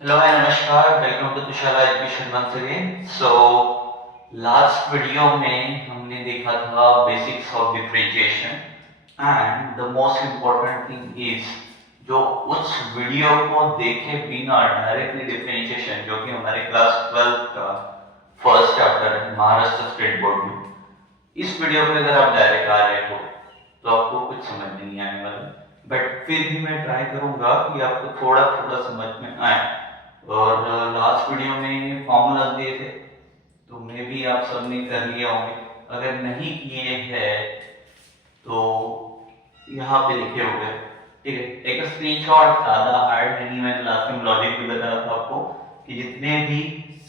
Hello and Namaskar. Welcome to Tushara Education once again. So last video में हमने देखा था basics of differentiation and the most important thing is जो उस video को देखे बिना डायरेक्टली डिफरेंशिएशन जो कि हमारे क्लास 12 का फर्स्ट चैप्टर है महाराष्ट्र स्टेट बोर्ड में, इस वीडियो में अगर आप डायरेक्ट आ रहे हो तो आपको कुछ समझ नहीं आने वाला, बट फिर भी मैं ट्राई करूंगा कि आपको थोड़ा थोड़ा समझ में आए। और लास्ट वीडियो में फॉर्मूला दिए थे तो मे भी आप सबने कर लिया होंगे, अगर नहीं किए हैं तो यहाँ पे लिखे हुए हैं, ठीक है। एक स्क्रीनशॉट, ज्यादा हार्ड नहीं, मैंने लास्ट में लॉजिक भी बताया था आपको कि जितने भी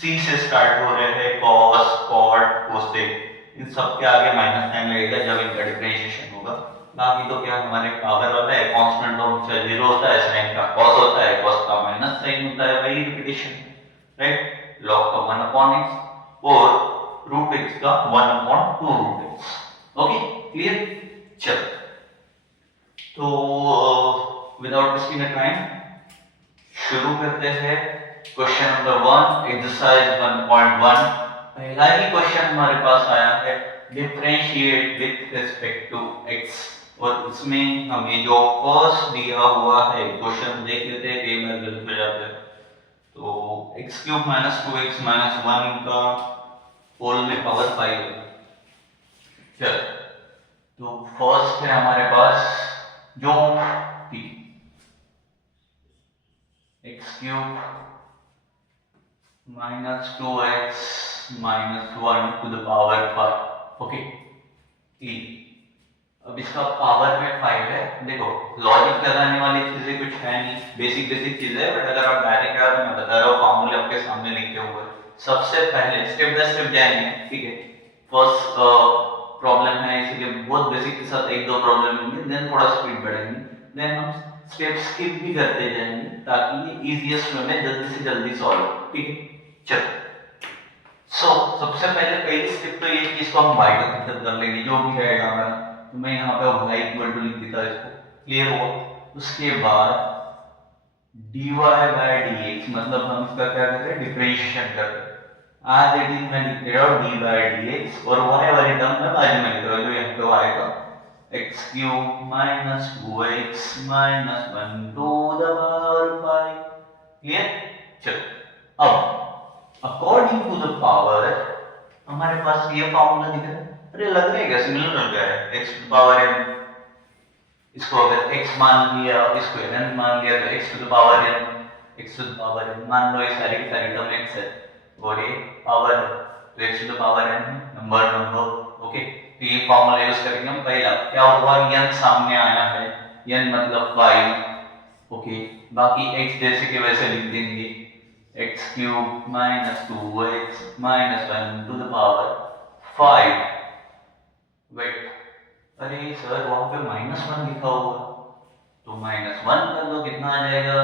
सी से स्टार्ट हो रहे हैं, कॉस, कॉट, कोसेक, इन सब के आगे माइनस साइन लगेगा जब इनका डिफरेंशिएशन होगा। बाकी तो क्या हमारे पावर वाला है, कांस्टेंट तो जीरो होता है, साइन का कॉस होता है, कॉस का माइनस साइन होता है, वही रिपीटेशन, राइट। लॉग का 1/x और रूट x का 1/2 रूट x। Okay, clear. चलो, तो विदाउट वेस्टिंग टाइम शुरू करते हैं। Question number 1, exercise 1.1। पहला ही क्वेश्चन हमारे पास आया है, differentiate with respect to x, और इसमें हमें जो फर्स्ट दिया हुआ है क्वेश्चन देख लेते हैं, कई बार गलत हो जाता है। तो x³ - 2x - 1 का होल में पावर 5 है। चल, तो फर्स्ट है हमारे पास जो x³ - 2x - 1 to the power 5। Okay, अब इसका पावर में 5 है। देखो, लॉजिक लगाने वाली चीजें कुछ है नहीं, बेसिक बेसिक चीजें है, बट अगर आप डायरेक्ट आए तो मैं बता रहा हूँ, फॉर्मूले आपके सामने लिखे हुए। सबसे पहले स्टेप बाय स्टेप जाएंगे, ठीक है। फर्स्ट प्रॉब्लम है, इसलिए बहुत बेसिक के साथ एक दो प्रॉब्लम होंगे, देन थोड़ा स्पीड बढ़ेंगे, देन हम स्टेप स्किप भी करते जाएंगे ताकि ये इजीएस्ट वे में जल्दी से जल्दी सॉल्व हो, ठीक है। चलो, सबसे पहले पहली स्टेप तो ये चीज को हम y का कंसीडर कर लेंगे, जो भी रहेगा हमारा। तो मैं यहाँ पे y इक्वल टू लिख देता इसको, क्लियर हुआ। उसके बाद dy by dx, मतलब हम इसका क्या करते हैं, डिफरेंशिएशन करते हैं। आज इट इज मैं लिख रहा हूँ dy by dx, और y वाली टर्म में बाजू में लिख रहा हूँ, जो यहाँ पे y का x³ - 2x - 1 to the power 5। Clear. चलो, अब अकॉर्डिंग टू द पावर हमारे पास ये फॉर्मूला दिख रहा है। अरे लग रहा है क्या, सिमिलर लग रहा है। x to the power n, इसको अगर x मान लिया, इसको n मान लिया, तो x to the power n, x to the power n मान लो, ये सारी की सारी टर्म x है और ये पावर है, तो x to the power n number. Okay, तो ये फॉर्मूला यूज करेंगे हम। पहला क्या हुआ, n सामने आया है, n मतलब 5। ओके, बाकी x जैसे के वैसे लिख देंगे, x³ - 2x - 1 to the power 5। Wait, अरे सर वहां पे -1 लिखा हुआ, तो -1 कर दो, कितना आ जाएगा,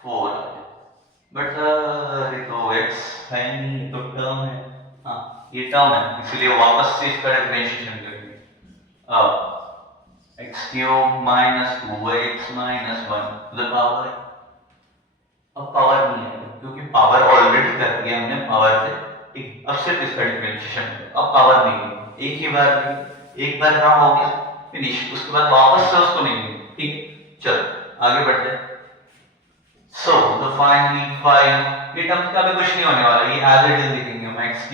4। बट अरे तो x है नहीं, तो टर्म है, हाँ ये टर्म है, इसलिए वापस से इसका डिफरेंशिएशन करेंगे। अब x³ - 2x - 1 to the power, अब पावर नहीं है क्योंकि पावर ऑलरेडी कर दिया हमने पावर से, ठीक। अब सिर्फ इसका डिफरेंशिएशन, अब पावर नहीं है, एक ही बार, एक बार काम हो गया, फिनिश। उसके बाद वापस से उसको नहीं मिलेगा, ठीक। चलो आगे बढ़ते हैं। सो द फाइनली 5, ये टर्म्स का भी कुछ नहीं होने वाला, ये एज इट इज लिखेंगे हम, x³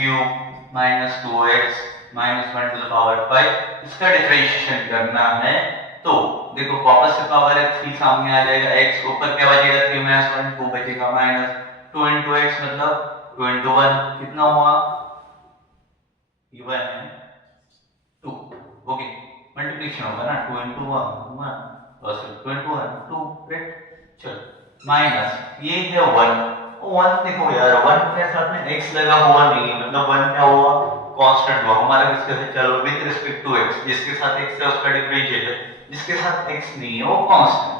- 2x - 1 to the power 5। इसका डिफरेंशिएशन करना है तो देखो वापस से पावर है 3 सामने आ जाएगा, x ऊपर क्या बचेगा, 3 - 1 2 बचेगा, -2 × x मतलब 2 × 1 कितना हुआ, ये 1 है 2। ओके, मल्टीप्लिकेशन होगा ना, 2 × 1 1 और 2 × 1 2, राइट। चलो, माइनस ये है 1 देखो यार, 1 के साथ में x लगा हुआ नहीं है, मतलब 1 क्या हुआ, कांस्टेंट हुआ हमारा। किसके साथ, चलो विद रिस्पेक्ट टू x, जिसके साथ x है उसका डिफरेंशिएशन, जिसके साथ x नहीं है वो कांस्टेंट,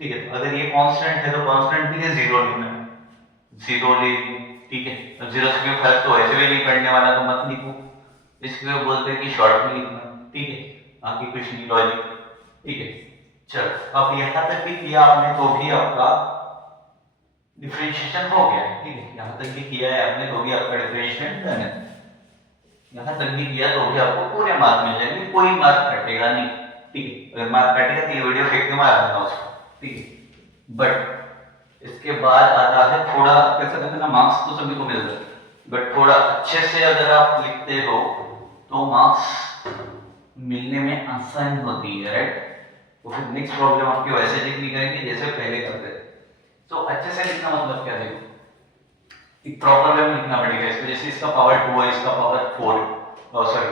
ठीक है। तो अगर ये कांस्टेंट है तो कांस्टेंट के लिए 0 लेना है, 0 ले, ठीक है। अब 0 से कोई फर्क तो वैसे भी नहीं पड़ने वाला, तो मत लिखो, इसको बोलते हैं कि शॉर्ट में लिखना, ठीक है। आगे कुछ नहीं, लॉजिक, ठीक है। चलो, अब यहाँ तक भी किया आपने तो भी आपका डिफरेंशिएशन हो गया है, ठीक है, यहाँ तक भी किया है आपने तो भी आपका डिफरेंशिएशन डन है। यहाँ तक भी किया तो भी आपको पूरे मार्क मिल जाएंगे, कोई मार्क कटेगा नहीं, ठीक है। अगर मार्क कटेगा तो ये वीडियो फेंक के मार देना उसको, ठीक है। बट इसके बाद आता है थोड़ा कैसा कहते हैं ना, मार्क्स तो सभी को मिल जाते हैं बट थोड़ा अच्छे से अगर आप लिखते हो तो मार्क्स मिलने में आसानी होती है, राइट। तो फिर नेक्स्ट प्रॉब्लम आपकी वैसे चेक नहीं करेंगे जैसे पहले करते थे। तो अच्छे से लिखना मतलब क्या, देखो एक प्रॉपर वे में लिखना पड़ेगा इसको। जैसे इसका पावर 2 है, इसका पावर 4, सॉरी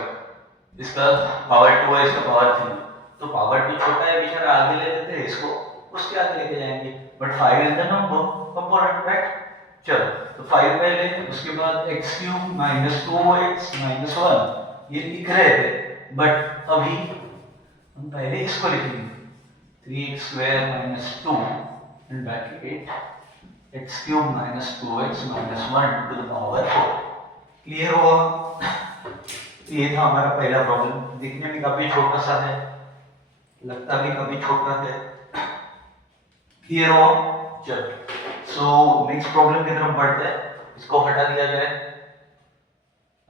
इसका पावर 2 है, इसका पावर 3, तो पावर 2 छोटा है बेचारा, आगे ले लेते हैं इसको, उसके आगे लेके जाएंगे, but 5 is the number component, right. चलो तो 5 पहले, उसके बाद x cube minus 2x minus 1 ये लिख रहे थे, बट अभी हम पहले इसको लिखेंगे 3x square minus 2 and bracket x cube minus 2x minus 1 to the power 4। Clear हुआ? ये था हमारा पहला प्रॉब्लम, दिखने में काफी छोटा सा है, लगता भी काफी छोटा है। क्लियर हुआ? चलो सो नेक्स्ट प्रॉब्लम की तरफ बढ़ते हैं, इसको हटा दिया जाए।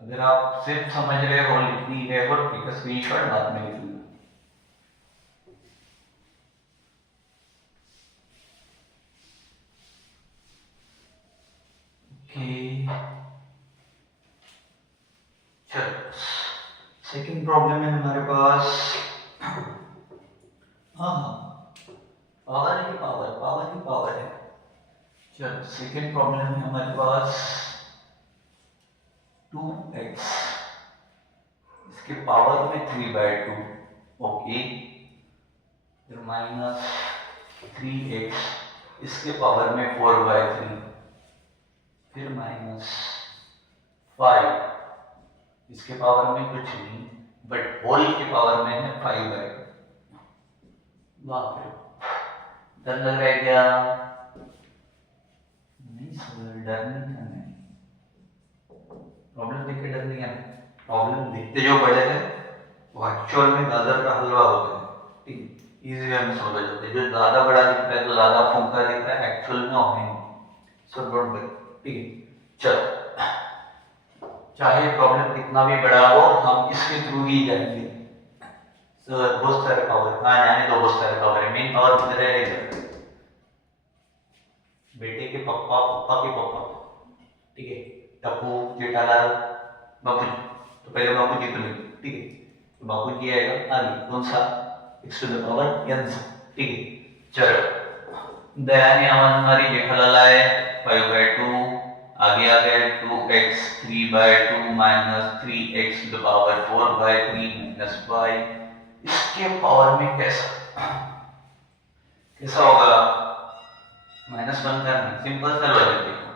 अगर आप सिर्फ समझ रहे हो, लिख नहीं रहे हो, एक स्क्रीनशॉट बाद में लिख लेना। चलो सेकंड प्रॉब्लम है हमारे पास, हाँ पावर ही पावर, पावर ही पावर है। चलो सेकंड प्रॉब्लम है हमारे पास 2x, इसके पावर में 3/2, ओके, फिर माइनस 3x, इसके पावर में 4/3, फिर माइनस 5, इसके पावर में कुछ नहीं बट होल के पावर में है 5/2। बाप रे, डर लग रहा है क्या? नहीं सर, डर नहीं था, नहीं प्रॉब्लम देख के डर नहीं आना। प्रॉब्लम दिखते जो बड़े थे वो एक्चुअल में गाजर का हलवा होता है, ठीक, इजी वे में समझ जाते हैं। जो ज्यादा बड़ा दिख रहा है, जो ज्यादा फूंका दिख रहा है, एक्चुअल में होगा नहीं। सो डोंट वरी, ठीक है। चलो चाहे प्रॉब्लम कितना भी बड़ा हो, हम इसके थ्रू ही जाएंगे। सर बहुत सारे पावर, हाँ जाने दो, बहुत सारे पावर है। मेन पावर किधर है? इधर, बेटे के पप्पा, पप्पा के पप्पा, ठीक है, टप्पू जेठालाल बापू जी, तो पहले बापू जी तो नहीं, ठीक है, तो बापू जी आएगा आगे, कौन सा? x to the power n, ठीक है। चलो दया ने हमारी जेठालाल आए 5/2, आगे आ गए 2x 3/2 minus 3x to the power 4/3 minus 5, इसके पावर में कैसा कैसा होगा? -1 करना, सिंपल सा लॉजिक देखो,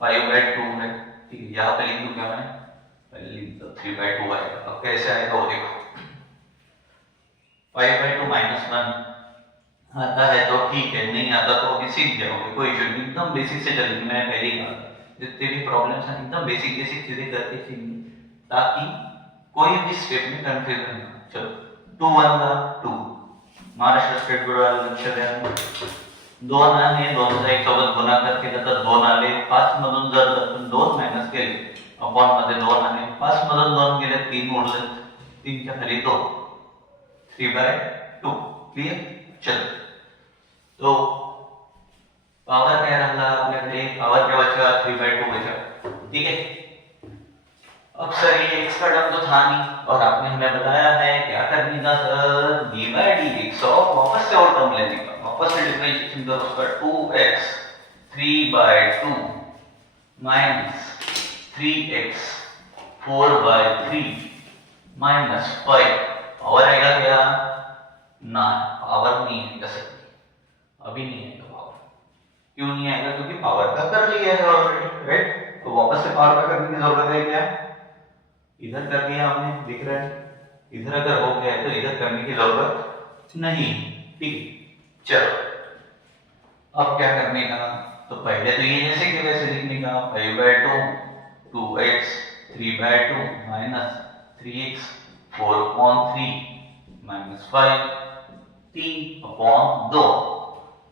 5/2 है, ठीक है, यहाँ पे लिख दूं क्या मैं? पहले लिख दो 3/2 आएगा। अब कैसे आएगा वो देखो, 5/2 -1 आता है तो ठीक है, नहीं आता तो अभी सीख जाओगे, कोई इशू नहीं, एकदम बेसिक से चलेंगे। मैंने पहले ही कहा जितने भी प्रॉब्लम्स हैं एकदम बेसिक बेसिक चीजें करके सीखेंगे ताकि कोई भी स्टेप में कंफ्यूजन ना हो। चलो 2 1 का 2, महाराष्ट्र स्टेट बोर्ड वाले लक्ष द्या, 2 आने 2 एक सोबत गुणा करके जातात 2 आले, 5 मधून जर आपण 2 मायनस केले अपॉन मध्ये 2 आले, 5 मधून 2 गेले 3 उरले, 3 च्या खाली 2, 3/2। क्लियर? चलो तो पावर काय राहिला आपल्याकडे? पावर केव्हाच्या 3/2 बचा, ठीक है। अब सर ये x का टर्म तो था नहीं और आपने हमें बताया है क्या करने का सर? d/dx, और वापस से और टर्म लेने का, वापस से डिफरेंशिएशन करो उसका 2x 3/2 minus 3x 4/3 minus 5, power आएगा क्या? ना, पावर नहीं आएगा सर, अभी नहीं आएगा पावर। क्यों नहीं आएगा? क्योंकि पावर का कर लिया है ऑलरेडी, राइट। तो वापस से पावर का करने की जरूरत है क्या? इधर कर दिया हमने, दिख रहा है, इधर अगर हो गया है तो इधर करने की जरूरत नहीं, ठीक। चलो अब क्या करने का? तो पहले तो ये जैसे कि वैसे लिखने का, 5/2 2x 3/2 माइनस 3x 4/3 माइनस 5 3/2,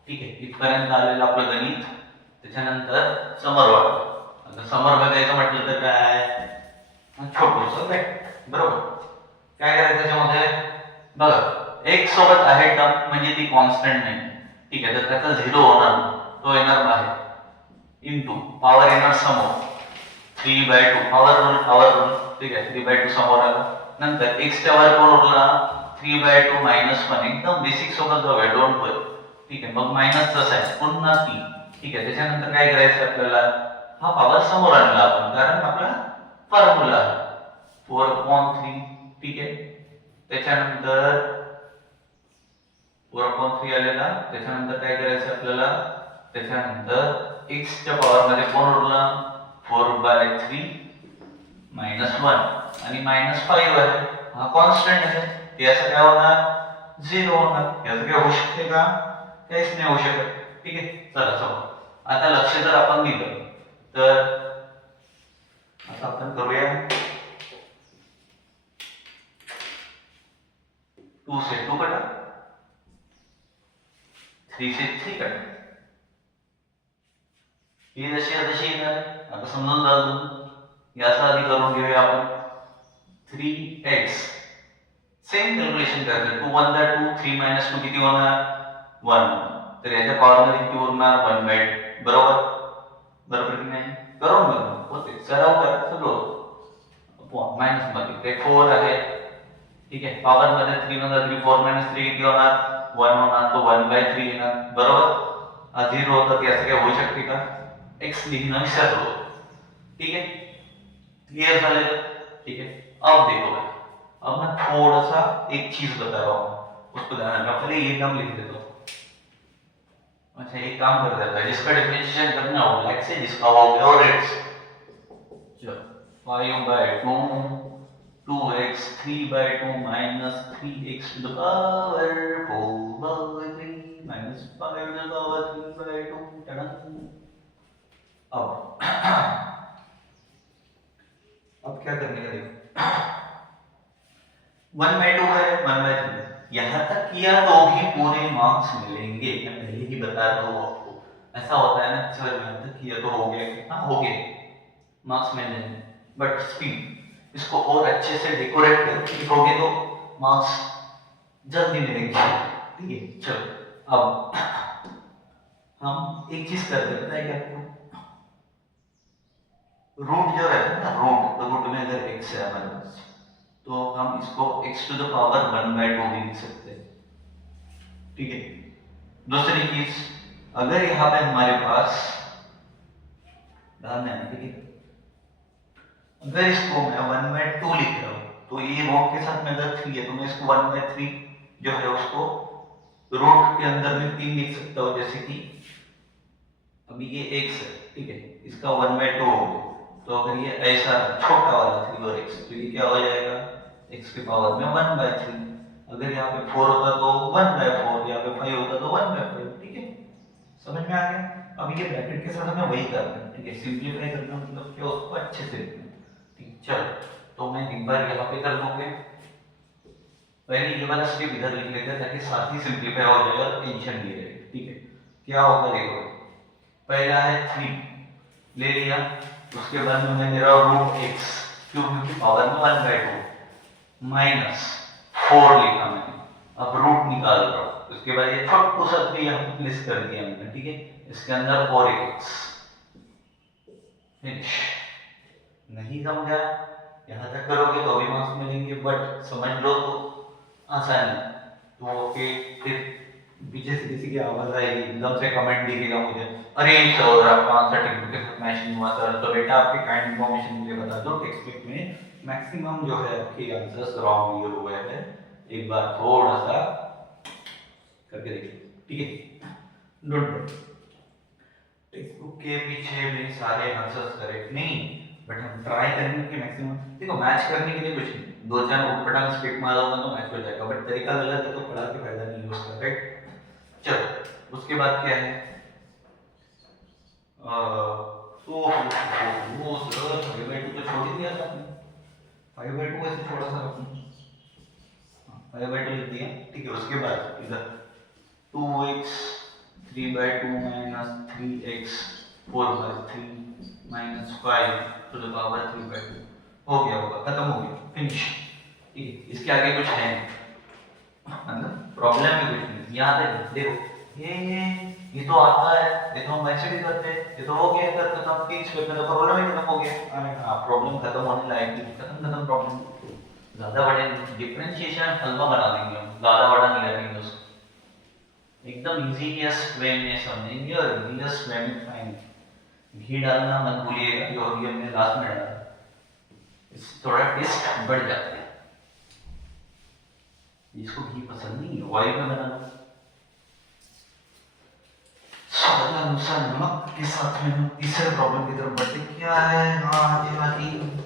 ठीक आहे। इथपर्यंत आलेलं आपलं गणित त्याच्यानंतर समर वाढ. आता समर बघायचं म्हटलं तर काय, छोटूस वेक्टर बरोबर. काय करायचं त्याच्यामध्ये बघा, एक सोबत आहे टर्म म्हणजे ती कॉन्स्टंट नाही, ठीक आहे. तर त्याचा 0 होणार, तो येणार बाहेर, इनटू पॉवर येणार समोर 3/2 पॉवर रूल, ठीक आहे. 3/2 समोर आला. नंतर x च्या वर कोण उरला, 3/2 -1. एकदम बेसिक सोबत जाऊया, डोंट वरी, ठीक आहे. मग मायनसच आहे पुन्हा 3, ठीक आहे. त्याच्यानंतर काय करायचं आपल्याला, हा पॉवर समोर आणला आपण, कारण आपला फॉर्म्युला आहे 4/3, ठीक आहे. त्याच्यानंतर 4/3 आलेला. त्याच्यानंतर काय करायचं आपल्याला, त्याच्यानंतर x च्या पॉवर मध्ये कोण उरला, 4/3 -1 आणि -5 आहे, हा कॉन्स्टंट आहे. ते असं काय होणार, 0 होणार. याचं काय होऊ शकते का, काहीच नाही होऊ शकत, ठीक आहे. चला समोर. आता लक्ष जर आपण दिलं तर आता आपण करूया 2 से 2 कटा, 3 से 3 कटा. ही जशी तशी येणार. आता समजून जाऊ, याचा आधी करून घेऊया आपण 3x. सेम कॅल्क्युलेशन करायचं. 2 1 2, 3 -2 किती होणार, 1. तर याच्या पॉवर मध्ये किती उरणार, 1/2 बरोबर. बरोबर की नाही, करून बघा, होते. सराव करा, सगळं मायनस मध्ये 4 आहे, ठीक आहे. पॉवर मध्ये 3 3, 4 -3 किती होणार, 1 होणार. तो 1/3 येणार बरोबर. हा 0 होता, ते असं काय होऊ शकते का, x लिखना विसरलो, ठीक है. क्लियर झालेलं, ठीक है. अब देखो, अब मैं थोड़ा सा एक चीज बता रहा हूं, उसको ध्यान रखना. पहले ये टर्म लिख देता हूं. अच्छा, एक काम कर देता है, जिसका डिफरेंशिएशन करना हो लाइक से, जिसका हो गया और x, चलो 5/2 2x 3/2 -3x to the power 4/3 -5 to the power 3/2. अब क्या करने का, देखो 1/2 है, 1/3, यहां तक किया तो भी पूरे मार्क्स मिलेंगे. मैं पहले ही बता रहा हूं आपको, ऐसा होता है ना, सर यहां तक किया तो हो गया, हाँ हो गया, मार्क्स मिल जाएंगे. बट स्पीड, इसको और अच्छे से डेकोरेट करके लिखोगे तो मार्क्स जल्दी मिलेंगे, ठीक है. चलो अब हम एक चीज करते हैं, पता है क्या आपको, रूट जो रहता है ना, रूट में अगर x है हमारे पास, तो हम इसको x to the power 1/2 भी लिख सकते हैं, ठीक है. दूसरी चीज, अगर यहाँ पे हमारे पास ध्यान देना, ठीक है, अगर इसको मैं 1/2 लिख रहा हूं, तो ये रूट के साथ में अगर 3 है, तो मैं इसको 1/3 जो है उसको रूट के अंदर में 3 लिख सकता हूं. जैसे कि अभी ये x है, ठीक है, इसका 1/2 हो गया. तो अगर ये ऐसा छोटा वाला 3 और x, तो ये क्या हो जाएगा, x की पावर में 1/3. अगर यहाँ पे 4 होता तो 1/4, यहाँ पे 5 होता तो 1/5, ठीक है. समझ में आ गया. अब ये ब्रैकेट के साथ हमें वही करना है, ठीक है. सिंपलीफाई करना मतलब क्या, उसको अच्छे से लिखना, ठीक. चलो, तो मैं एक बार यहाँ पे कर लूंगा. पहले ये वाला स्टेप इधर लिख लेते हैं ताकि साथ ही सिंपलीफाई हो जाएगा और टेंशन नहीं रहेगी, ठीक है. क्या होगा देखो, पहला है 3 ले लिया, उसके बाद में मैं ले रहा हूँ रूट x, क्योंकि पावर में 1/2 माइनस 4 लिखा मैंने. अब रूट निकाल रहा हूँ, उसके बाद ये छोटू सा 3 यहाँ पे प्लेस कर दिया मैंने, ठीक है. इसके अंदर 4x, फिनिश. नहीं समझा, यहाँ तक करोगे तो अभी मार्क्स मिलेंगे, बट समझ लो तो आसान है. तो फिर पीछे से किसी की आवाज आएगी, एकदम से कमेंट दिखेगा मुझे, अरे सर आपका आंसर टेक्स्ट के साथ मैच नहीं हुआ सर. तो बेटा आपके काइंड इन्फॉर्मेशन के लिए बता दो, टेक्स्ट बुक में मैक्सिमम जो है आपके आंसर्स रॉन्ग लिए हुए हैं. एक बार थोड़ा सा करके देखिए, ठीक है. नोट डाउन, टेक्स्ट बुक के पीछे में सारे आंसर्स करेक्ट नहीं, बट हम ट्राई करेंगे कि मैक्सिमम. देखो मैच करने के लिए कुछ नहीं, 2-4 उठपटांग स्टेप मारोगे तो मैच हो जाएगा, बट तरीका गलत है तो पढ़ा के फायदा नहीं है उसका, राइट. चलो उसके बाद क्या है, तो वो सर 5/2 तो छोड़ ही दिया था आपने, 5/2 ऐसे छोड़ा सा आपने, 5/2 लिख दिया, ठीक है. उसके बाद इधर 2x 3/2 -3x 4/3 minus 5 to the power 3/2 हो गया होगा, खत्म हो गया, फिनिश। ठीक है, इसके आगे कुछ है नहीं, मतलब प्रॉब्लम में कुछ नहीं। याद है, देखो ये तो आता है, ये तो हम वैसे भी करते हैं, ये तो हो गया कर खत्म, 30 में तो प्रॉब्लम ही खत्म हो गया। अरे हाँ, प्रॉब्लम खत्म होने लायक थी, खत्म प्रॉब्लम। ज्यादा बड़े डिफरेंशिएशन हलवा बना देंगे हम, ज्यादा बड़ा नहीं करेंगे उसको, एकदम इजीएस्ट वे में समझेंगे और इजीएस्ट वे में फाइंड। घी डालना मत भूलिएगा, जो अभी हमने लास्ट में डाला, इससे थोड़ा टेस्ट बढ़ जाता है। जिसको घी पसंद नहीं है ऑयल में बनाना। स्वादानुसार नमक के साथ में हम तीसरे प्रॉब्लम की तरफ बढ़ते। क्या है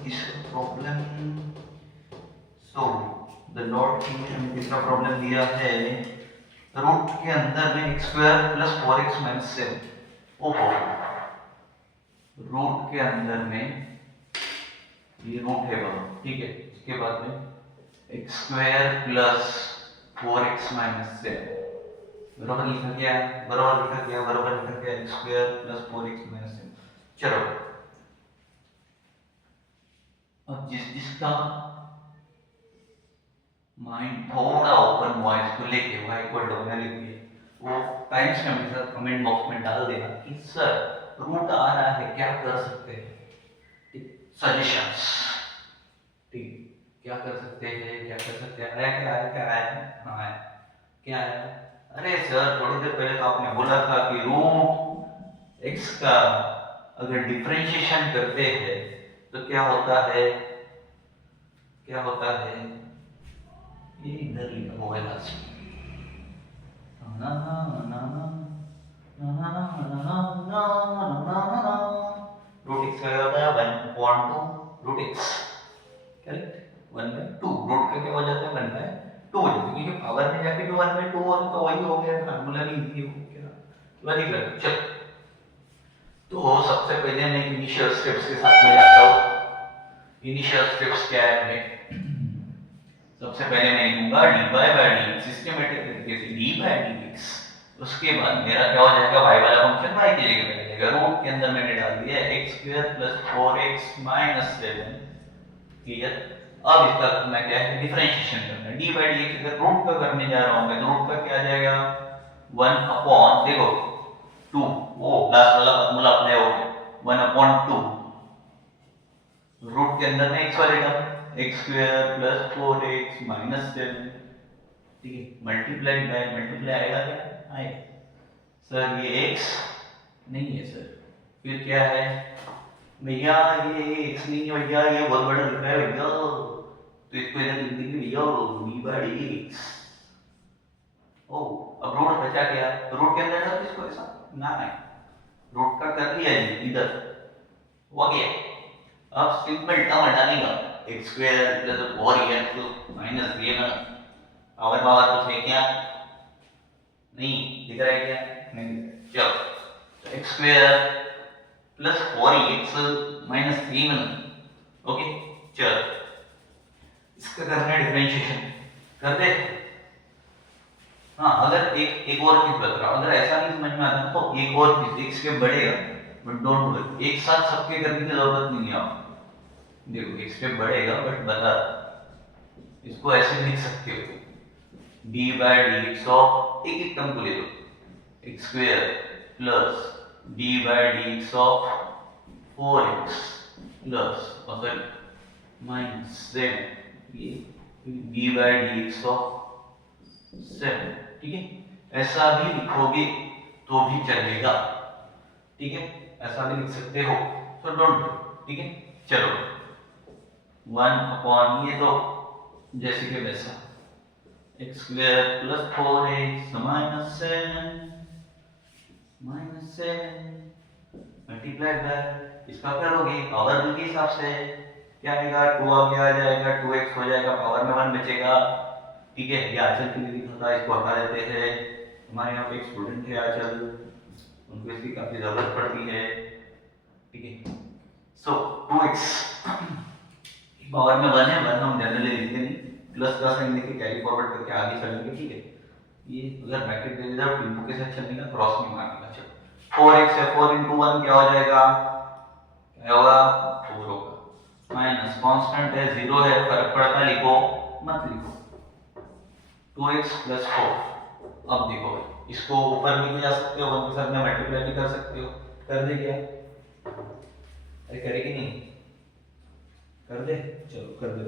तीसरा प्रॉब्लम? सो द लॉर्ड की हमें तीसरा प्रॉब्लम दिया है, रूट के अंदर में x² + 4x - 7। ओहो, रूट के अंदर में ये रूट है बनो, ठीक है, इसके बाद में x² + 4x - 7 बराबर लिखा गया है, बराबर लिखा गया x² + 4x - 7। चलो, अब जिसका माइंड थोड़ा ओपन हुआ इसको लेके, y को डोना लिख दिया, वो टाइम्स के मेरे साथ कमेंट बॉक्स में डाल देना कि सर रूट आ रहा है, क्या कर सकते हैं, सजेशंस। ठीक, क्या कर सकते हैं, क्या कर सकते हैं, क्या है, क्या है? अरे सर, थोड़ी देर पहले तो आपने बोला था कि रूट x का अगर डिफरेंशिएशन करते हैं तो क्या होता है, ये इधर लिखा हुआ है लास्ट में, रूट x का होता है 1/2 करेक्ट, 1/2 रूट का क्या हो जाता है 1/2 हो जाता है, क्योंकि पावर में जाके जो 1/2 हो तो वही हो गया, फार्मूला भी इजी हो गया, वही कर। चल, तो सबसे पहले मैं इनिशियल स्टेप्स के साथ में जाता हूँ। इनिशियल स्टेप्स क्या है, मैं सबसे पहले मैं लिखूंगा dy/dx सिस्टमैटिक तरीके से d/dx। उसके बाद मेरा क्या हो जाएगा, y वाला फंक्शन y की जगह पे आ जाएगा, रूट के अंदर मैंने डाल दिया x² + 4x - 7। क्लियर? अब इसका करना क्या है, डिफरेंशिएशन करना है। d/dx अगर रूट का करने जा रहा हूं मैं, तो रूट का क्या आ जाएगा 1/, देखो 2, वो लास्ट वाला फार्मूला अप्लाई हो गया, 1/2 रूट के अंदर में x वाले टर्म x² + 4x - 7। ठीक है, मल्टीप्लाई आएगा क्या, आएगा। सर ये x नहीं है सर, फिर क्या है भैया, ये x नहीं है भैया, ये बहुत बड़ा लिखा है भैया, तो इसको इधर लिख देंगे भैया d/dx। ओ, अब रूट बचा क्या, रूट के अंदर ना इसको ऐसा ना है, रूट का कर दिया जी इधर हो गया। अब सिंपल टर्म हटाने का, x² + 4x - 3 पावर कुछ है क्या, नहीं दिख रहा है क्या, नहीं। चलो, तो x² + 4x - 3, ओके। चलो, इसका करना है डिफरेंशिएशन, कर दे। हाँ, अगर एक और चीज बता रहा हूँ, अगर ऐसा नहीं समझ में आता तो एक और चीज, x के बढ़ेगा बट डोंट वरी, एक साथ सबके करने की जरूरत नहीं है। आप देखो x पे बढ़ेगा बट बता, इसको ऐसे लिख सकते हो d/dx ऑफ, एक टर्म को ले लो, x² + d/dx of 4x sorry -7, ये d/dx ऑफ 7। ठीक है, ऐसा भी लिखोगे तो भी चलेगा, ठीक है, ऐसा भी लिख सकते हो, तो डोंट, ठीक है। चलो, 1/, ये तो जैसे कि वैसा x² + 4x - 7 मल्टीप्लाई बाय, इसका करोगे पावर रूल के हिसाब से, क्या आएगा 2 आ जाएगा, 2x हो जाएगा, पावर में 1 बचेगा। ठीक है, ये आंसर के लिए लिखा था, इसको हटा देते हैं। हमारे यहाँ पे एक स्टूडेंट है आंचल, उनको इसकी काफी जरूरत पड़ती है। ठीक है, सो 2x पावर में 1 है, 1 हम जनरली लिखते नहीं, प्लस का साइन लेके कैरी फॉरवर्ड करके आगे चलेंगे। ठीक है, ये अगर ब्रैकेट दे देगा टिम्पू के साथ चलेगा, क्रॉस नहीं मारेगा। चलो 4x है, 4 इंटू 1 क्या हो जाएगा, क्या होगा, 4 होगा। माइनस कांस्टेंट है, 0 है, फर्क पड़ता है, लिखो मत लिखो, 2x प्लस 4। अब देखो इसको ऊपर भी ले जा सकते हो, 1 के साथ में मल्टीप्लाई भी कर सकते हो, कर दे क्या, अरे करेगी नहीं, कर दे, चलो कर दे,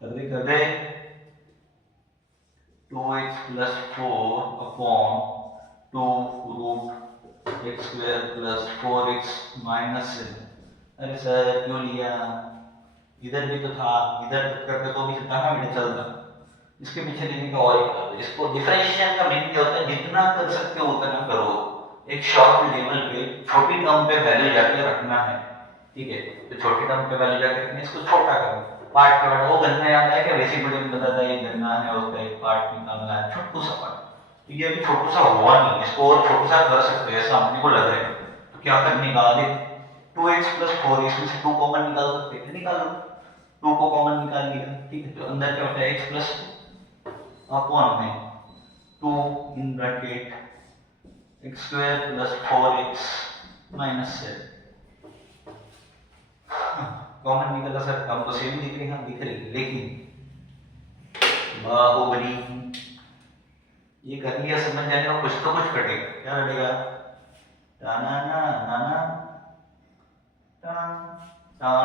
कर दे 2x plus 4 upon 2 root x square plus 4x minus 7। अरे सर क्यों लिया, इधर भी तो था, इधर करते तो भी चलता ना, बेटा चलता, इसके पीछे लेने का और एक कारण। इसको डिफरेंशिएशन का मीनिंग क्या होता है, जितना कर सकते हो उतना करो, एक शॉर्ट लेवल पे छोटी टर्म पे वैल्यू जाके रखना है, ठीक है, तो छोटी टर्म पे वैल्यू जाके रखना है, इसको छोटा करो, पार्ट के पार्ट। वो गणना याद है कि बेसिक बड़े में बताता है, ये गणना है, उसका एक पार्ट निकालना है, छोटू सा पार्ट, तो ये अभी छोटू सा हुआ नहीं, इसको और छोटू सा कर सकते हैं, ऐसा अपने को लग रहा है, तो क्या करने का, देख 2x प्लस 4, इसमें से 2 कॉमन निकाल सकते हैं, निकाल लो, 2 को कॉमन निकाल लिया, ठीक है, तो अंदर क्या होता है x प्लस अपॉन में 2 in bracket x square plus 4x minus 7। Common निकला सर, हम तो सेम दिख रही है, दिख रही, लेकिन बाहुबली ये कर लिया, समझ जाएगा, कुछ तो कुछ कटेगा, क्या कटेगा, टाना ना नाना टाना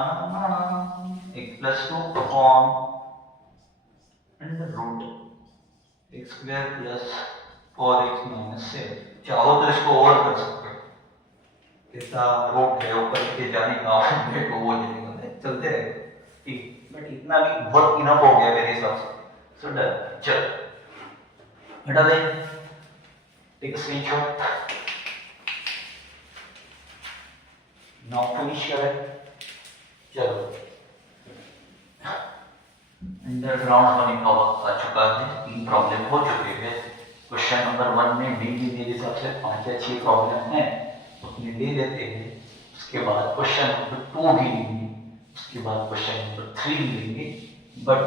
x plus 2 upon under root x square plus 4x minus 7। चाहो तो इसको और कर सकते हो, कितना रूट है ऊपर के जाने का, तो वो चलते रहे, ठीक, बट इतना भी बहुत इनफ हो गया मेरे हिसाब से, सो डन, चल हटा दे, take a screenshot, now finish करें, चलो अंडरग्राउंड होने का वक्त आ चुका है, 3 प्रॉब्लम हो चुके हैं। क्वेश्चन नंबर 1 में मेनली मेरे हिसाब से 5 या 6 प्रॉब्लम है, उसमें ले लेते हैं, उसके बाद क्वेश्चन नंबर 2 भी लेंगे, उसके बाद क्वेश्चन नंबर 3 लेंगे, बट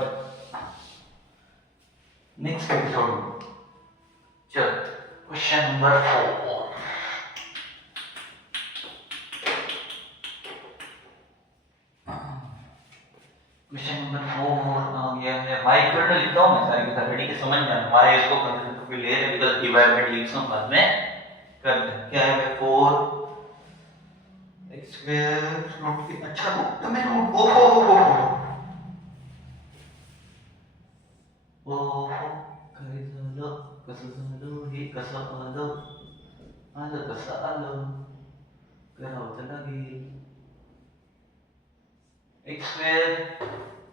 नेक्स्ट एपिसोड में। चल क्वेश्चन नंबर 4, क्वेश्चन नंबर 4 आ गया है, y इक्वल टू लिखता हूं मैं सारी की सारी, ठीक है, समझ जाना, y इसको कंसीडर करके ले रहे, बिकॉज़ डिवाइड बाय dx हम बाद में करते हैं, क्या है 4 x स्क्वायर रूट की, अच्छा रूट तो मैं रूट, ओहो काय झालं, कसं झालं हे, कसं आलं, आलं कसं आलं, करावं तर लागेल, x स्क्वायर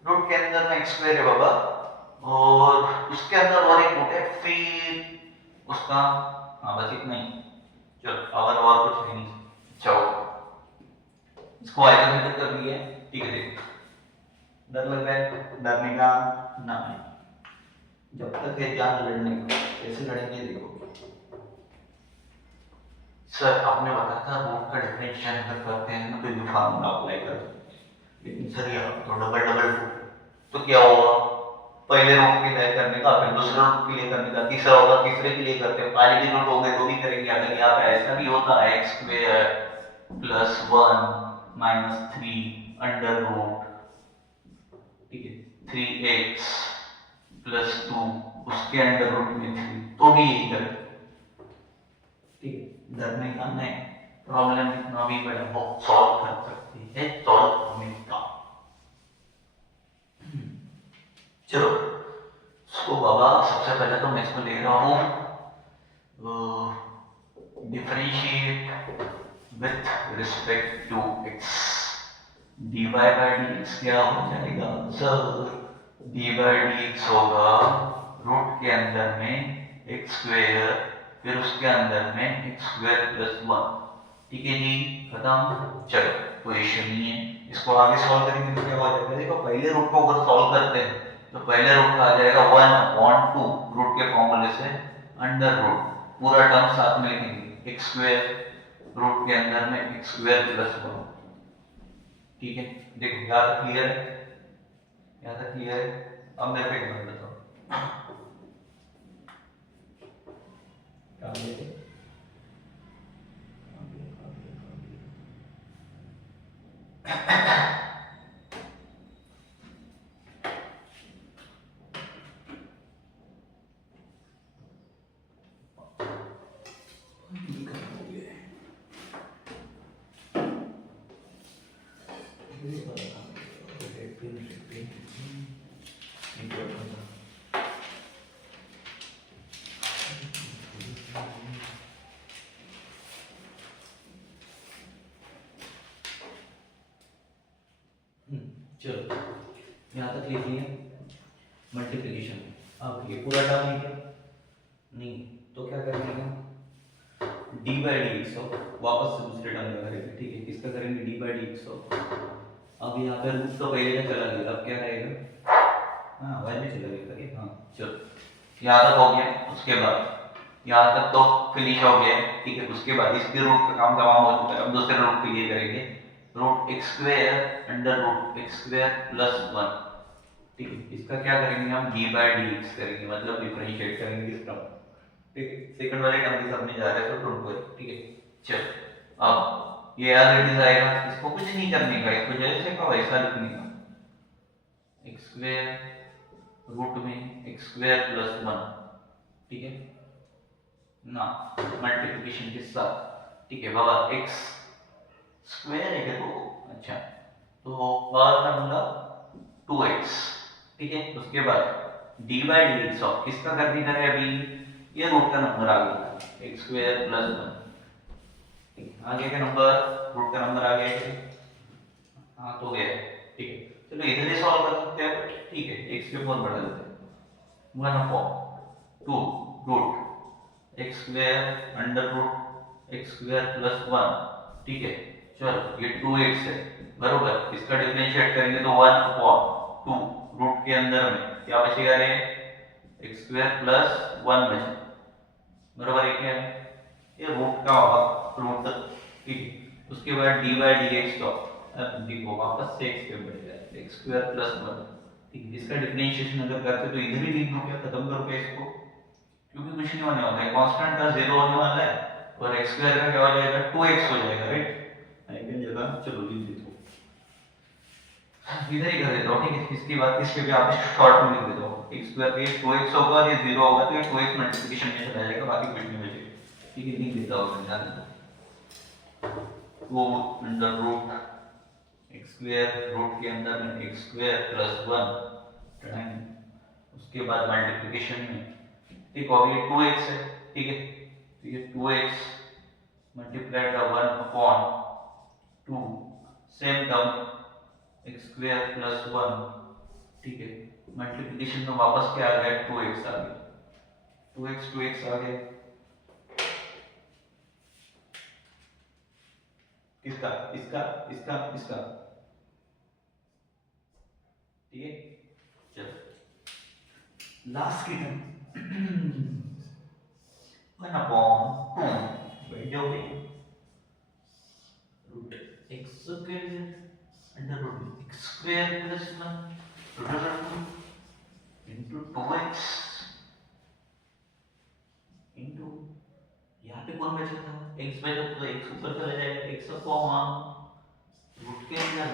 रूट के अंदर में x स्क्वायर है बाबा, और उसके अंदर और एक रूट है, फिर उसका, हाँ बस इतना ही, चलो पावर और कुछ है नहीं, चलो इसको y कंसीडर कर लिया, ठीक है, देखो डर लग रहा है, डरने का ना है, जब तक है जान लड़ने का, कैसे लड़ेंगे देखो, सर आपने बताया था रूट का डिफरेंशिएशन अगर करते हैं ना तो ये फार्मूला अप्लाई कर सकते हैं, लेकिन सर यहाँ तो डबल डबल रूट, तो क्या होगा, पहले रूट के लिए करने का, फिर दूसरे रूट के लिए करने का, तीसरा होगा तीसरे के लिए करते हैं, पहले भी रूट हो गए तो भी करेंगे, अगर यहाँ पे ऐसा भी होता है x square plus 1 minus 3 under root, ठीक है, 3x प्लस 2 उसके अंडर रूट में 3, तो भी यही करते, ठीक है, डरने का नहीं, प्रॉब्लम इतना भी बड़ा वो सॉल्व कर सकती है, सॉल्व करने का, चलो इसको बाबा सबसे पहले तो मैं इसको ले रहा हूँ, differentiate with respect to x, dy by dx क्या हो जाएगा सर, dy by dx होगा रूट के अंदर में x स्क्वायर, फिर उसके अंदर में x स्क्वायर प्लस 1, ठीक है जी, खत्म, चलो कोई इश्यू नहीं है, इसको आगे सॉल्व करेंगे तो क्या हो जाएगा, देखो पहले रूट को अगर सॉल्व करते हैं तो पहले रूट का आ जाएगा 1/2 रूट के फॉर्मूले से अंडर रूट, पूरा टर्म साथ में लिखेंगे, x स्क्वायर रूट के अंदर में x स्क्वायर प्लस 1, ठीक है, देखो यहाँ तक क्लियर है, यहाँ तक क्लियर है, अब मेरे को एक बात बताओ, क्या चलो यहाँ तक लिख लिया मल्टीप्लिकेशन। अब ये पूरा टर्म है क्या? नहीं, तो क्या करेंगे हम डी बाई डी एक्स वापस से दूसरे टर्म का करेंगे। ठीक है, किसका करेंगे? D by d x. अब यहाँ पे रूट तो पहले का चला गया, अब क्या रहेगा? हाँ वैल्यू चला गया। हाँ चलो यहाँ तक हो गया। उसके बाद यहाँ तक तो फिनिश हो गया। ठीक है, उसके बाद इसके रूट का काम तमाम हो चुका है। अब दूसरे रूट के लिए करेंगे root x square under root x square plus 1। ठीक है, इसका क्या करेंगे हम? डी बाई डी एक्स करेंगे, मतलब डिफरेंशिएट करेंगे इस टर्म। ठीक है, सेकंड वाले टर्म के साथ में जा रहे हैं तो डोंट वरी। ठीक है, चलो अब ये एज इट इज आएगा, इसको कुछ नहीं करने का, इसको जैसे का वैसा लिखने का। एक्स स्क्वायर रूट में एक्स स्क्वायर प्लस 1। ठीक है ना, मल्टीप्लिकेशन के साथ। ठीक है, बाबा एक्स स्क्वायर है क्या? तो अच्छा, तो बाहर का मतलब 2x। ठीक है, उसके बाद D by d x of किसका कर दी करें? अभी ये रूट का नंबर आ गया एक्स स्क्वायर प्लस 1। आगे का नंबर रूट का नंबर आ गया। हाँ तो गया। ठीक है, चलो इधर ही सॉल्व कर सकते हैं। ठीक है, एक्स के ऊपर बढ़ा देते हैं 1/2 root x square under root x square plus 1। ठीक है, चलो ये 2x है बरोबर, इसका डिफरेंशिएट करेंगे तो 1/2 रूट के अंदर में क्या बचेगा रे? एक्स स्क्वायर प्लस 1 बचे बरोबर है क्या? ये रूट का होगा रूट। ठीक है, उसके बाद डी बाई डी एक्स तो देखो वापस से एक्स पे बढ़ेगा एक्स स्क्वायर प्लस 1। ठीक है, इसका डिफरेंशिएशन अगर करते तो इधर ही लिख दो, क्या खत्म करोगे इसको, क्योंकि कुछ नहीं होने वाला है, कांस्टेंट का 0 होने वाला है और एक्स स्क्वायर का क्या हो जाएगा? 2x हो जाएगा। राइट, आइगन जगह चलो लिख देता हूं, इधर ही कर देता हूं। ठीक है, इसके बाद इसके भी आप शॉर्ट में लिख देता हूं। एक्स स्क्वायर पे 2x होगा और ये 0 होगा तो ये 2x मल्टीप्लिकेशन में चला जाएगा, बाकी कुछ नहीं बचेगा। ठीक है, लिख देता हूं मैं, ध्यान देना 2 under root x square root के अंदर में एक्स स्क्वायर प्लस 1। उसके बाद मल्टीप्लिकेशन में ठीक हो गया 2x है। ठीक है, तो ये 2x multiplied by 1/2 same term x square plus 1। ठीक है, मल्टीप्लिकेशन में वापस क्या आ गया? 2x आ गया, 2x आ गया। किसका? इसका इसका इसका। ठीक है, चलो लास्ट की टर्म 1/2 बैठ जाओ भाई, root x square under root x square plus 1 into 2x into यहाँ पे कौन बचा था? x बचा तो x ऊपर चला जाएगा, x अपॉन रूट के अंदर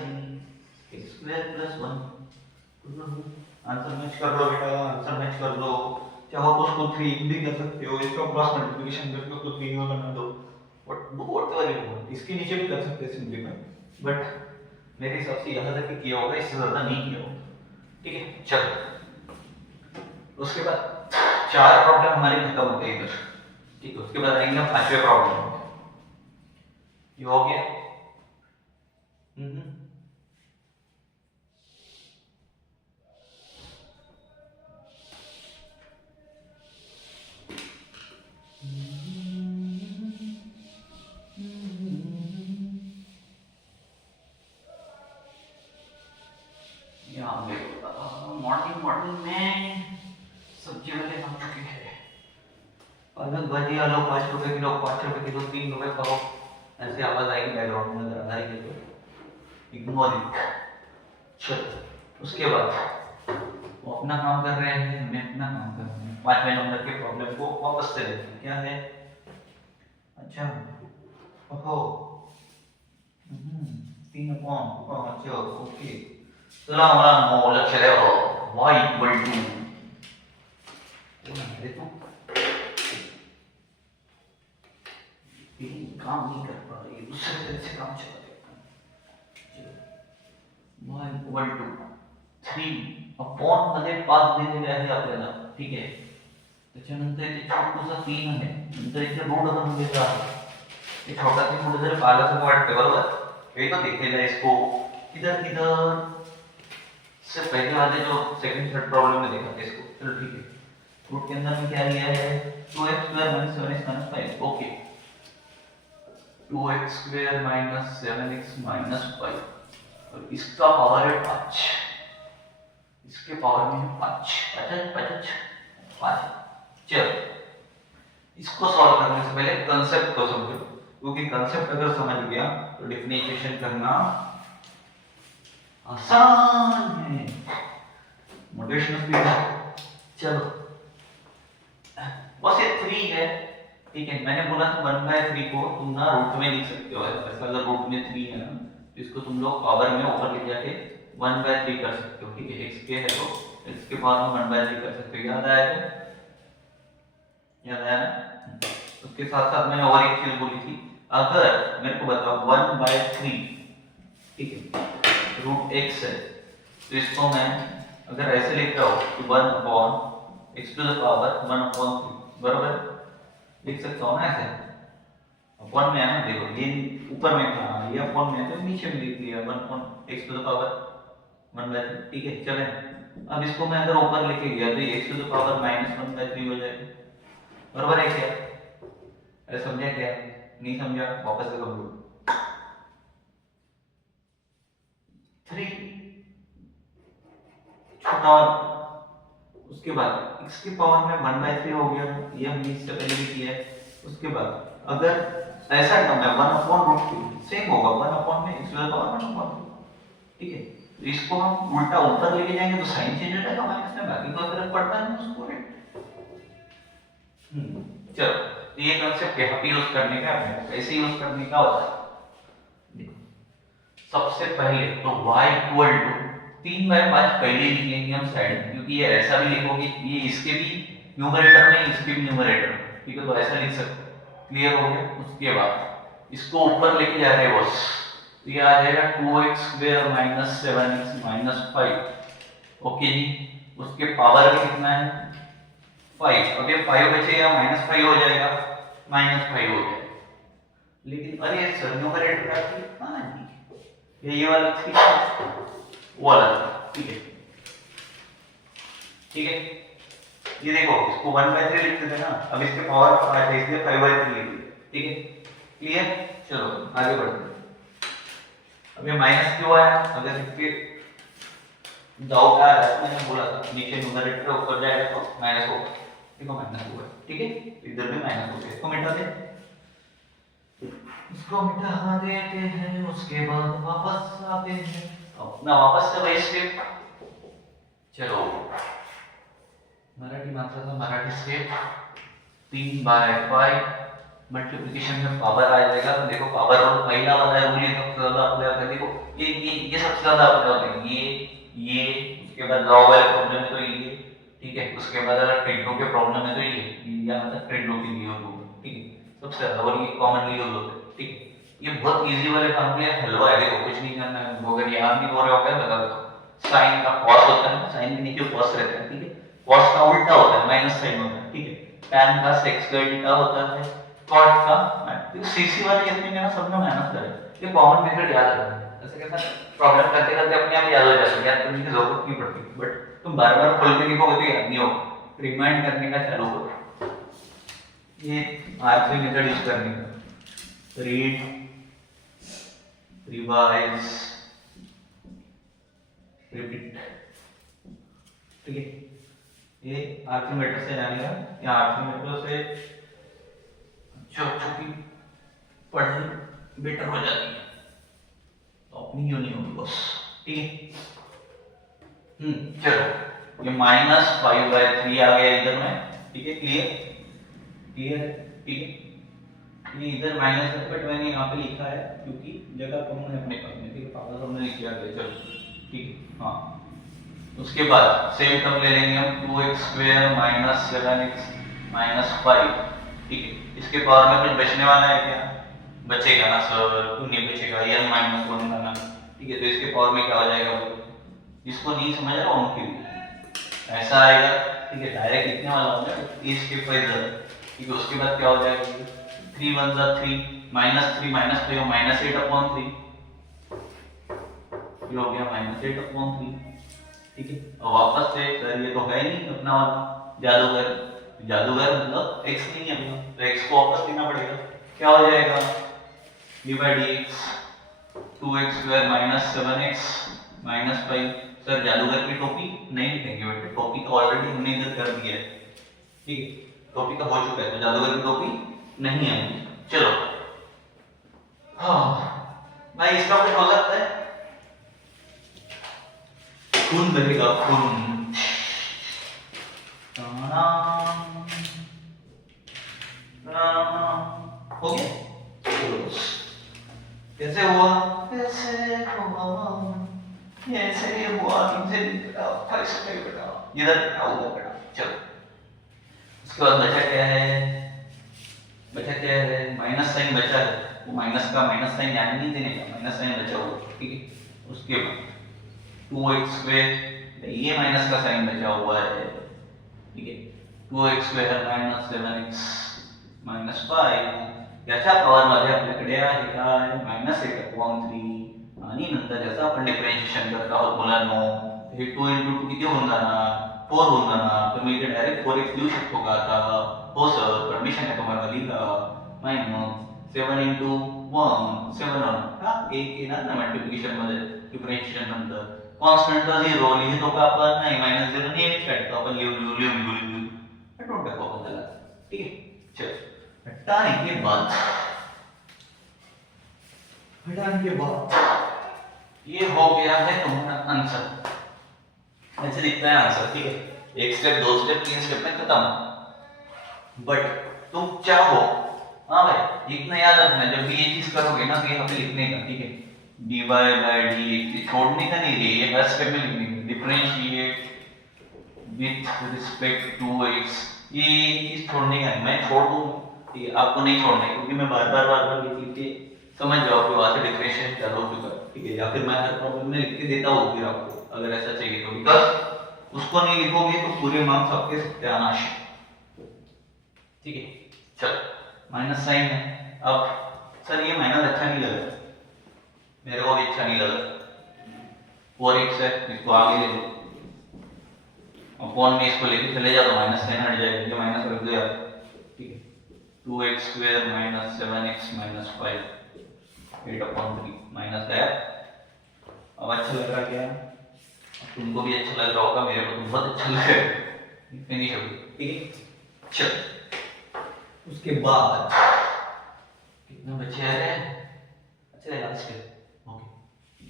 x square plus 1। Answer match कर लो बेटा, आंसर मैच कर लो। चाहो तो उसको 3 भी कर सकते हो, इसका क्रॉस मल्टीप्लिकेशन करके उसको 3 में बना दो, बट व्हाटएवर यू वांट। इसके नीचे भी कर सकते हैं सिंपलीफाई, बट मेरे हिसाब से यहाँ तक किया होगा, इससे ज़्यादा नहीं किया होगा। ठीक है, चलो उसके बाद 4 प्रॉब्लम हमारे खत्म होते हैं इधर। ठीक है, उसके बाद आएंगे हम 5वें प्रॉब्लम। ये हो गया। मॉर्निंग में सब्जी वाले आ चुके हैं। पालक भाजी आलू 5 रुपए किलो, 5 रुपए किलो, 3 रुपए पाव। ऐसे आवाज आएगी बैकग्राउंड में, अगर आ रही है तो इग्नोर इट। चलो उसके बाद वो अपना काम कर रहे हैं, हमें अपना काम कर रहे हैं। 5वें नंबर के प्रॉब्लम को वापस से देखते हैं क्या है। अच्छा ओहो 3/5। ओके, चलो हमारा लक्ष्य है y इक्वल टू काम नहीं कर पा रही, दूसरे तरह से काम चला गया। y इक्वल टू 3 अपॉन मध्ये 5 दिलेले आहे आपल्याला, ठीक आहे. त्याच्यानंतर इथे छोटूसा 3 आहे, नंतर इथे रूट बनवलेला आहे. ये छोटा सा रूट जर पाला से वाटते बरोबर, ये तो दिखेगा इसको किधर किधर से पहले वाले जो सेकंड थर्ड प्रॉब्लम में देखा था इसको. चलो ठीक है, रूट के अंदर में क्या लिया है 2x square minus 7x minus 5. Okay, 2x square minus 7x minus 5 और इसका पावर है 5, इसके पावर में है 5. अच्छा 5. चलो इसको सॉल्व करने से पहले कंसेप्ट को समझो, क्योंकि कंसेप्ट अगर समझ गया तो डिफरेंशिएशन करना आसान है. मोटिवेशनल स्पीड है. चलो बस ये 3 है, ठीक है. मैंने बोला था 1/3 को तुम ना रूट में लिख सकते हो. ऐसा अगर रूट में 3 है ना तो इसको तुम लोग पावर में ऊपर ले जाके 1/3 कर सकते हो, ठीक है. x के है तो x के पावर में 1/3 कर सकते हो. याद आया क्या? याद आया ना? उसके साथ साथ मैंने और एक चीज बोली थी, अगर मेरे को बताओ 1/3, ठीक है, रूट x है तो इसको मैं अगर ऐसे लिख रहा हूँ तो 1 upon x to the power 1 upon 3 बराबर लिख सकता हूँ ना. ऐसे अपॉन में है ना, देखो ये ऊपर में था, ये अपॉन में है तो नीचे में लिख लिया 1 upon x to the power 1/3, ठीक है. चले अब इसको मैं अगर ऊपर लेके गया तो ये x to the power minus 1/3 हो जाएगा. बराबर है क्या? अरे समझा क्या? नहीं समझा? वापस से कर लो. 3 छोटा वाला, उसके बाद x की पावर में 1/3 हो गया, ये हमने इससे पहले भी किया है. उसके बाद अगर ऐसा टर्म है 1/√3 सेम होगा 1 अपॉन में x की पावर 1 अपॉन 3, ठीक है. तो इसको हम उल्टा ऊपर लेके जाएंगे तो साइन चेंज हो जाएगा माइनस में, बाकी कोई फर्क पड़ता नहीं उसको. चलो तो ये कांसेप्ट यहाँ पे यूज करने का है, कैसे यूज करने का होता है. देखो सबसे पहले तो y इक्वल टू 3/5 पहले लिख लेंगे हम साइड में, क्योंकि ये ऐसा भी लिखोगे, ये इसके भी न्यूमरेटर में इसके भी न्यूमरेटर में, ठीक है. तो ऐसा लिख सकते हो. क्लियर हो गया? उसके बाद इसको ऊपर लेके जा रहे हैं बस, तो ये आ जाएगा 2x square minus 7x minus 5. Okay जी. उसके पावर में कितना है 5. अब ये 5 बचेगा -5 हो जाएगा, -5 हो जाएगा. लेकिन अरे सर न्यूमरेटर का कितना है, ये वाला 3 वो वाला, ठीक है. ठीक है, ये देखो इसको 1/3 लिखते थे ना, अब इसके पावर 5 है इसलिए 5/3 लिख दिया, ठीक है. क्लियर? चलो आगे बढ़ते हैं. अब ये माइनस क्यों आया? अगर इसके डाउट आ रहा है, मैंने बोला था नीचे न्यूमरेटर ऊपर जाएगा तो माइनस होगा, देखो माइनस हुआ, ठीक है. इधर भी माइनस हो गया, इसको मिटा दे, इसको मिटा देते हैं. उसके बाद वापस आते हैं अपना वापस से वही स्टेप. चलो मराठी मात्रा का मराठी स्टेप 3/5 मल्टीप्लिकेशन में पावर आ जाएगा. तो देखो पावर और पहला वाला रूल ये सबसे ज्यादा अप्लाई होता है. देखो ये सबसे ज्यादा अप्लाई होता है, ये उसके बाद लॉग वाले प्रॉब्लम है तो ये, ठीक है. उसके बाद अगर ट्रिग्नो के प्रॉब्लम है तो ये या मतलब ट्रिग्नो के लिए यूज होगा, ठीक है. सबसे ज्यादा और ये कॉमनली यूज होता है, ठीक है. ये बहुत इजी वाले फॉर्मूले हलवा है. देखो कुछ नहीं करना है, वो अगर याद नहीं हो रहा होगा बता दो. साइन का cos होता है, साइन के नीचे cos रहता है, ठीक है. cos का उल्टा होता है, माइनस साइन होता है, ठीक है. tan का sec स्क्वायर थीटा होता है, cot का सीसी वाले इतने में ना सब में माइनस करें. ये कॉमन मेथड याद रखना है. ऐसे कैसा प्रॉब्लम करते करते अपने आप याद हो जाता है, याद करने की जरूरत नहीं पड़ती. बट तुम बार-बार खोल के लिखोगे तो याद नहीं होगा. रिमाइंड करने का चालू करो. ये R3 मेथड यूज करने का, रीड, रिवाइज, रिपीट, ठीक है. ये R3 मेथड से जानेगा, या R3 मेथड से चुकी पढ़नी बेटर हो जाती है, तो अपनी यूं नहीं होगी बस, ठीक है. चलो ये -5/3 आ गया इधर में, ठीक है. क्लियर? क्लियर, ठीक है. ये इधर माइनस है बट मैंने यहाँ पे लिखा है क्योंकि जगह कम है अपने पास में, ठीक है. पापा हमने लिख दिया है, चलो ठीक है. हाँ उसके बाद सेम टर्म ले लेंगे हम 2x square minus 7x minus 5, ठीक है. इसके पावर में कुछ बचने वाला है क्या? बचेगा ना सर, क्यों नहीं बचेगा, n -1 का ना, ठीक है, तो इसके पावर में क्या हो जाएगा, जिसको नहीं समझ रहा उनके लिए ऐसा आएगा, ठीक है, डायरेक्ट लिखने वाला हो जाएगा, ई स्टेप वाइज, ठीक है। उसके बाद क्या हो जाएगा, 3 1 जा 3, -3 -5 -8/3, ये हो गया -8/3, ठीक है। अब वापस से सर ये तो है नहीं अपना वाला जादूगर, जादूगर मतलब x नहीं है अपना, तो x को वापस लेना पड़ेगा, क्या हो जाएगा, d by dx 2x square -7x -5। Sir जादूगर की टोपी नहीं लिखेंगे बेटे, टोपी तो ऑलरेडी हमने इधर कर दिया है, ठीक है, टोपी का हो चुका है, तो जादूगर की टोपी नहीं है। चलो हाँ भाई, इसका कुछ हो सकता है, खून बहेगा खून, हो गया, कैसे हुआ, कैसे हुआ, कैसे हुआ, तुमसे बेटा इधर बेटा उधर बेटा। चलो उसके बाद बचा क्या है, बचा क्या है, माइनस साइन बचा है, वो माइनस का माइनस साइन याद नहीं देने का, माइनस साइन बचा हुआ, ठीक है। उसके बाद 2x स्क्वायर, ये माइनस का साइन बचा हुआ है, ठीक है, 2x स्क्वेअर -7x -5 याचा पॉवर मध्ये आपल्याकडे आहे काय -8/3 आणि नंतर याचा आपण डिफरेंशिएशन करत आहोत मुलांनो, हे 2 * 2 किती होऊन जाणार, 4 होऊन जाणार, तर मी इथे डायरेक्ट 4x लिहू शकतो का आता, हो सर परमिशन आहे तुम्हाला, लिहा -7 * 1 7 हा एक येणार ना मल्टिप्लिकेशन मध्ये डिफरेंशिएशन नंतर, कॉन्स्टंटचा 0 लिहितो का आपण, नाही -0 नेहमीच काढतो आपण, लिहू हटवून टाकू आपण त्याला, ठीक है। चलो हटाने के बाद ये हो गया है तुम्हारा आंसर, ऐसे दिखता है आंसर, ठीक है, एक स्टेप 2 स्टेप 3 स्टेप में खत्म। बट तुम चाहो, हाँ भाई इतना याद रखना, जब भी ये चीज करोगे ना तो यहाँ पे लिखने का, ठीक है, dy by dx छोड़ने का नहीं, ये हर स्टेप में लिखने का, differentiate with respect to x, ये चीज छोड़ने का है, मैं छोड़ दूं, ठीक है, आपको नहीं छोड़ना है, क्योंकि मैं बार बार लिख के समझ जाओ कि वहां से डिफरेंशिएशन चालू हो चुका है, ठीक है, या फिर मैं हर प्रॉब्लम में लिख के देता हूँ फिर आपको, अगर ऐसा चाहिए तो, बिकॉज उसको नहीं लिखोगे तो पूरे मार्क्स आपके सत्यानाश, ठीक है। चलो माइनस साइन है, अब सर ये माइनस अच्छा नहीं लगा, मेरे को भी अच्छा नहीं लगा, 4x है, इसको आगे ले लो, अपॉन में इसको लेके चले जाओ तो माइनस साइन हट जाएगा, ये माइनस रख दो यार, ठीक है, 2x स्क्वायर -7x -5 8/3 माइनस गया। अब अच्छा लग रहा क्या, तुमको भी अच्छा लग रहा होगा, मेरे को तो बहुत अच्छा लग रहा है, फिनिश हो गई, ठीक है। चल उसके बाद कितना बचे हैं, अच्छा लास्ट है, ओके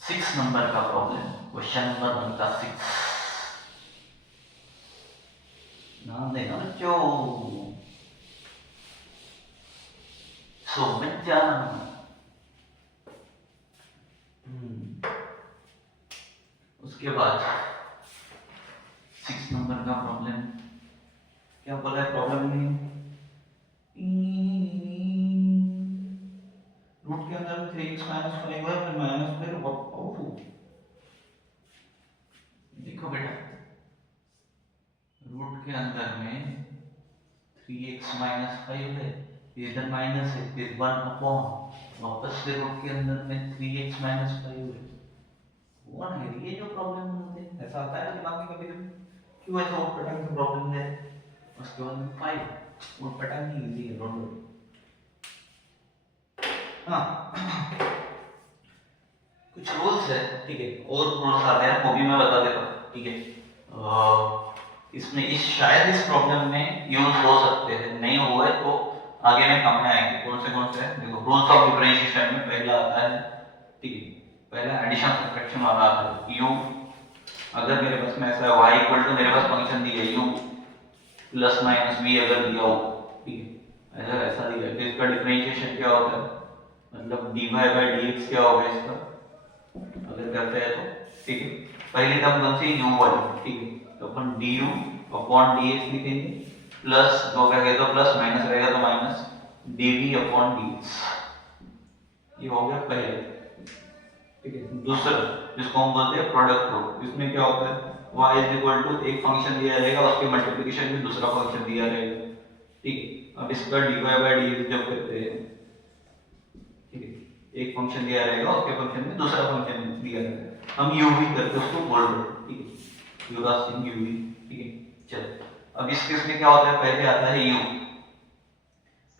6 नंबर का प्रॉब्लम, क्वेश्चन नंबर बनता 6, नाम देना बच्चों, बच्चा उसके बाद 6 नंबर का प्रॉब्लम, क्या बोला है प्रॉब्लम में, रूट के अंदर 3x - 5 है, फिर माइनस, फिर देखो बेटा, रूट के अंदर में 3x - 5 है, इधर माइनस है, फिर 1/, वापस से रूट के अंदर में 3x - 5 है, कौन है ये जो प्रॉब्लम होते हैं, ऐसा आता है दिमाग में कभी कभी, क्यों ऐसा उठपटांग की प्रॉब्लम है, उसके बाद में 5 उठपटांग ही इजी है, डोंट वरी। हाँ कुछ रूल्स है, ठीक है, और रूल्स आते हैं वो भी मैं बता देता हूँ, ठीक है, इसमें शायद इस प्रॉब्लम में यूज हो सकते हैं, नहीं हुए तो आगे में काम में आएंगे, कौन से देखो, रूल्स ऑफ डिफरेंशिएशन में पहला आता है, ठीक है, पहला एडिशन सब्ट्रैक्शन वाला आता है, u अगर मेरे पास में ऐसा y इक्वल टू मेरे पास फंक्शन दिया है u प्लस माइनस v अगर दिया हो, ठीक है, अगर ऐसा दिया है तो इसका डिफरेंशिएशन क्या होता है, मतलब dy by dx क्या होगा इसका, अगर करते हैं तो, ठीक है, पहली टर्म कौन सी u वाली, ठीक है, तो अपन du अपॉन dx लिखेंगे, प्लस जो कहेगा तो प्लस, माइनस रहेगा तो माइनस, dv अपॉन dx, ये हो गया पहले, ठीक है। दूसरा जिसको हम बोलते हैं प्रोडक्ट रूल, इसमें क्या होता है y इज इक्वल टू एक फंक्शन दिया रहेगा, उसके मल्टीप्लिकेशन में दूसरा फंक्शन दिया रहेगा, ठीक है। अब इसका dy बाय dx जब करते हैं, ठीक है, एक फंक्शन दिया रहेगा, उसके फंक्शन में दूसरा फंक्शन दिया रहेगा, हम u भी करके उसको बोल रहे हैं, ठीक है, u sin u v, ठीक है। चलो अब इस केस में क्या होता है, पहले आता है u,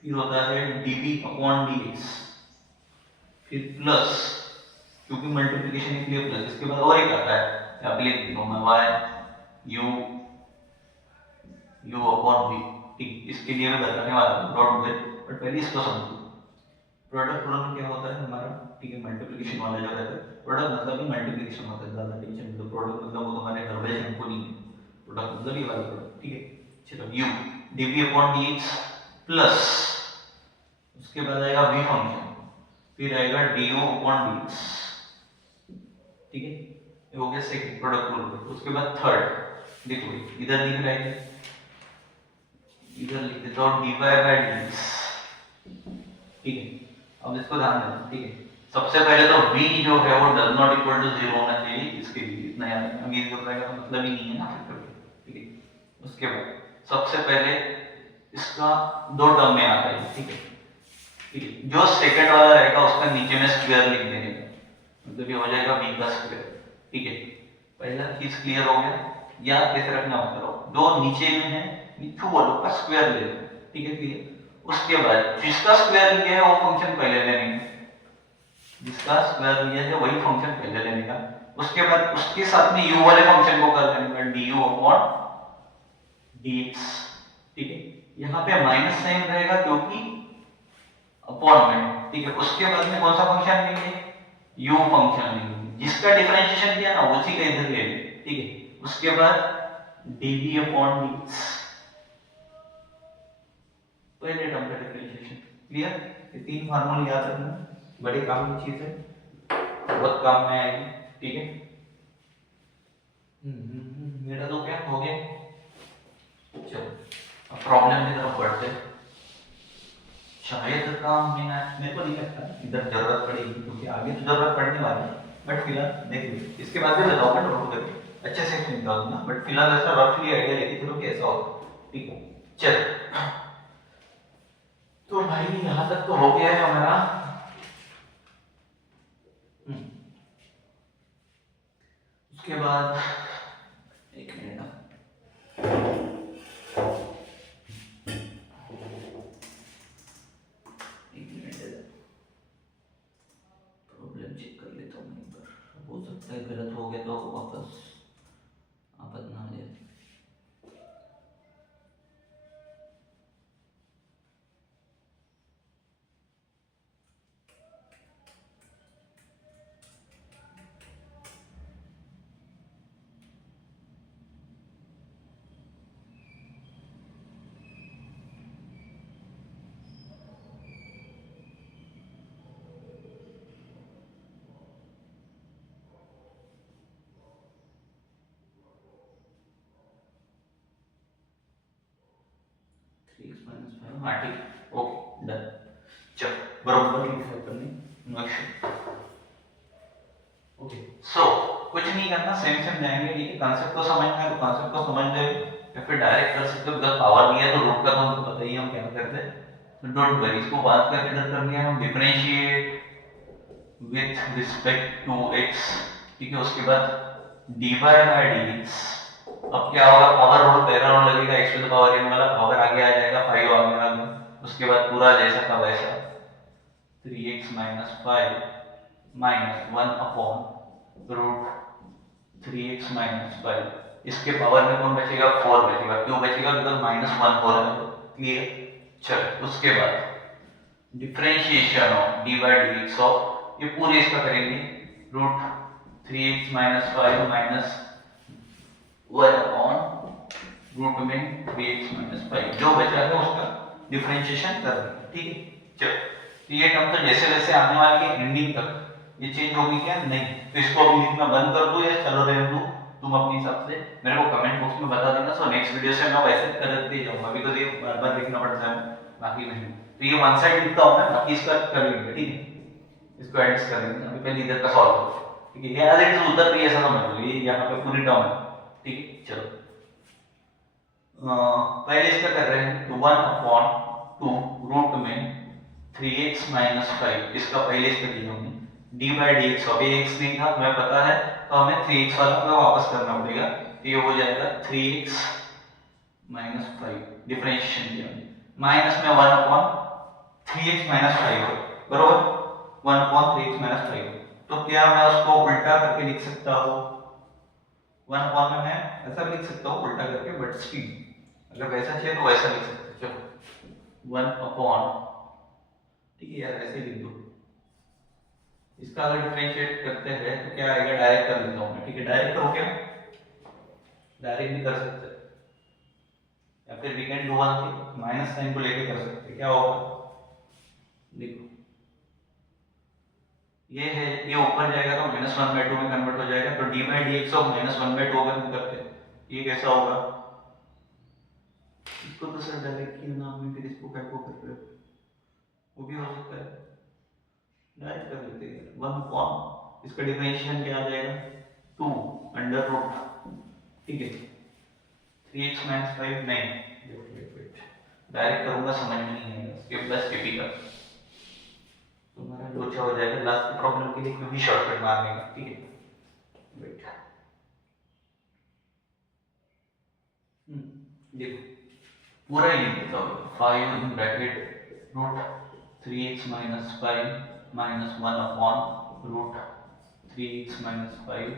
फिर होता है dp अपॉन dx, फिर प्लस, क्योंकि मल्टीप्लिकेशन के लिए प्लस, इसके बाद और एक आता है, आप लिख दो मैं y u अपॉन v, ठीक, इसके लिए मैं बताने वाला हूँ, डॉट में, बट पहले इसको समझो। प्रोडक्ट रूल में क्या होता है हमारा, ठीक है, मल्टीप्लिकेशन वाला जो रहता है, प्रोडक्ट मतलब ही मल्टीप्लिकेशन होता है, ज्यादा टेंशन मतलब प्रोडक्ट मतलब वो तुम्हारे घर वाले शैम्पू नहीं है, प्रोडक्ट मतलब ये वाला प्रोडक्ट, ठीक है। चलो u dp upon dx plus, उसके बाद आएगा v फंक्शन, फिर आएगा du अपॉन dx, ठीक है, ये हो गया सेकंड प्रोडक्ट रूल। उसके बाद थर्ड देखो, इधर लिख रहा है, इधर लिख देता हूं dy बाय dx, ठीक है। अब इसको ध्यान देना, ठीक है, सबसे पहले तो v जो है वो डज नॉट इक्वल टू 0 होना चाहिए, इसके लिए इतना याद रखना, v जो रहेगा तो मतलब ही नहीं है ना फिर, ठीक है। उसके बाद सबसे पहले इसका दो टर्म में आता है, ठीक है, ठीक है, जो सेकंड वाला रहेगा उसका नीचे में स्क्वायर लिख देंगे, मतलब ये हो जाएगा v का स्क्वायर, ठीक है। पहला चीज क्लियर हो गया, या कैसे रखना मत करो, जो नीचे में है नीचे वालों का स्क्वायर ले लो, ठीक है, क्लियर। उसके बाद जिसका स्क्वायर लिया है वो फंक्शन पहले लेने का, जिसका स्क्वायर लिया है वही फंक्शन पहले लेने का, उसके बाद उसके साथ में u वाले फंक्शन को कर देने का, du अपॉन dx, ठीक है। यहाँ पे माइनस साइन रहेगा क्योंकि अपॉन में, ठीक है। उसके बाद में कौन सा फंक्शन लेंगे, u फंक्शन लेंगे, जिसका डिफरेंशिएशन किया ना उसी का इधर ले लेंगे, ठीक है। उसके बाद dv अपॉन dx, पहले टर्म का डिफरेंशिएशन, क्लियर। ये तीन फार्मूले याद रखना, बड़ी काम की चीज है, बहुत काम में आएगी, ठीक है। मेरा तो क्या हो गया, चलो अब प्रॉब्लम की तरफ बढ़ते हैं। शायद काम में ना, मेरे को नहीं लगता इधर जरूरत पड़ेगी, क्योंकि आगे तो जरूरत पड़ने वाली है, बट फिलहाल देख लीजिए, इसके बाद भी बताऊंगा नोट करके अच्छे से निकालूंगा, बट फिलहाल ऐसा रफली आइडिया लेके चलो कि ऐसा होगा, ठीक है। चल तो भाई यहाँ तक तो हो गया है हमारा, उसके बाद एक मिनट, प्रॉब्लम चेक कर लेता हूँ एक बार, हो सकता है गलत हो गया तो वापस आपत ना आ जाए। हाँ ठीक है, ओके डन, चलो बराबर लिखा है अपन ने, ओके। सो कुछ नहीं करना, सेम सेम जाएंगे, ठीक है। कांसेप्ट को समझना है तो कांसेप्ट को समझ ले, या फिर डायरेक्ट कर सकते हो, बिकॉज़ पावर दिया है तो रूट का तो हमको पता ही है हम क्या करते हैं, तो डोंट वरी, इसको बात कंसीडर करनी है, हम differentiate with respect to x, ठीक है। उसके बाद dy बाय dx, अब क्या होगा, पावर रूल पहला रूल लगेगा, x to the power n वाला पावर आगे आ जाएगा, 5 आ गया, उसके बाद पूरा जैसा था वैसा 3x minus 5 minus 1 upon root 3x minus 5, इसके पावर में कौन बचेगा, 4 बचेगा, क्यों बचेगा, बिकॉज माइनस 1 हो रहा है, क्लियर। चलो उसके बाद differentiation of dy by dx of, ये पूरे इसका करेंगे, root 3x minus 5 minus 1 upon root में 3x माइनस 5, जो बचा है उसका डिफरेंशिएशन कर देंगे, ठीक है। चलो तो ये टर्म तो जैसे जैसे आने वाली है एंडिंग तक ये चेंज होगी क्या, नहीं, तो इसको अभी लिखना बंद कर दो या चलो रहने दो, तुम अपने हिसाब से मेरे को कमेंट बॉक्स में बता देना, सो नेक्स्ट वीडियो से मैं वैसे करते जाऊंगा, अभी तो ये बार बार लिखना पड़ता है, बाकी नहीं, तो ये वन साइड लिखता हूं मैं, बाकी इसका कर लेंगे, ठीक है। इसको एडजस्ट कर लेंगे। अभी पहले इधर का सॉल्व करो, ठीक है। ये एज इट इज उधर भी ऐसा समझ लो, ये यहाँ पे पूरी टर्म है, ठीक है। चलो पहले इसका कर रहे हैं, तो 1/2 रूट में 3x माइनस 5, इसका पहले इसका किया हमने डी बाई डी एक्स। अब ये x नहीं था हमें पता है, तो हमें 3x वाला को वापस करना पड़ेगा, तो ये हो जाएगा 3x माइनस 5, डिफरेंशिएशन किया माइनस में 1/3x माइनस 5 बरोबर 1/3x माइनस 5। तो क्या मैं उसको उल्टा करके लिख सकता हूँ? 1 में मैं ऐसा भी लिख सकता हूँ उल्टा करके, बट स्टिल अगर वैसा चाहिए तो वैसा लिख सकते हैं। चलो 1/, ठीक है यार, ऐसे लिख दो। इसका अगर डिफरेंशिएट करते हैं तो क्या आएगा, डायरेक्ट कर लेता हूँ मैं, ठीक है। डायरेक्ट करो, क्या डायरेक्ट भी कर सकते हैं, या फिर we can do one thing, minus sign को लेके कर सकते हैं। क्या होगा देखो, ये है, ये ऊपर जाएगा तो -1/2 में कन्वर्ट हो जाएगा, तो D by d x of -1/2 अगर हम करते हैं, ये कैसा होगा? इसको तो सर डायरेक्ट किया नाम में, फिर इसको कैसे कर रहे हो, वो भी हो सकता है, डायरेक्ट कर लेते हैं। 1 इसका डिफरेंशिएशन क्या आ जाएगा, 2 ठीक है। 3x माइनस 5 नहीं, वेट डायरेक्ट करूंगा समझ में नहीं आएगा, स्किप बस टिपिकल तुम्हारा लोचा हो जाएगा लास्ट प्रॉब्लम के लिए, क्योंकि शॉर्टकट मारने का, ठीक है। वेट देखो पूरा ही लिख देता हूँ, 5 in bracket root 3x minus 5 minus 1 upon root 3x minus 5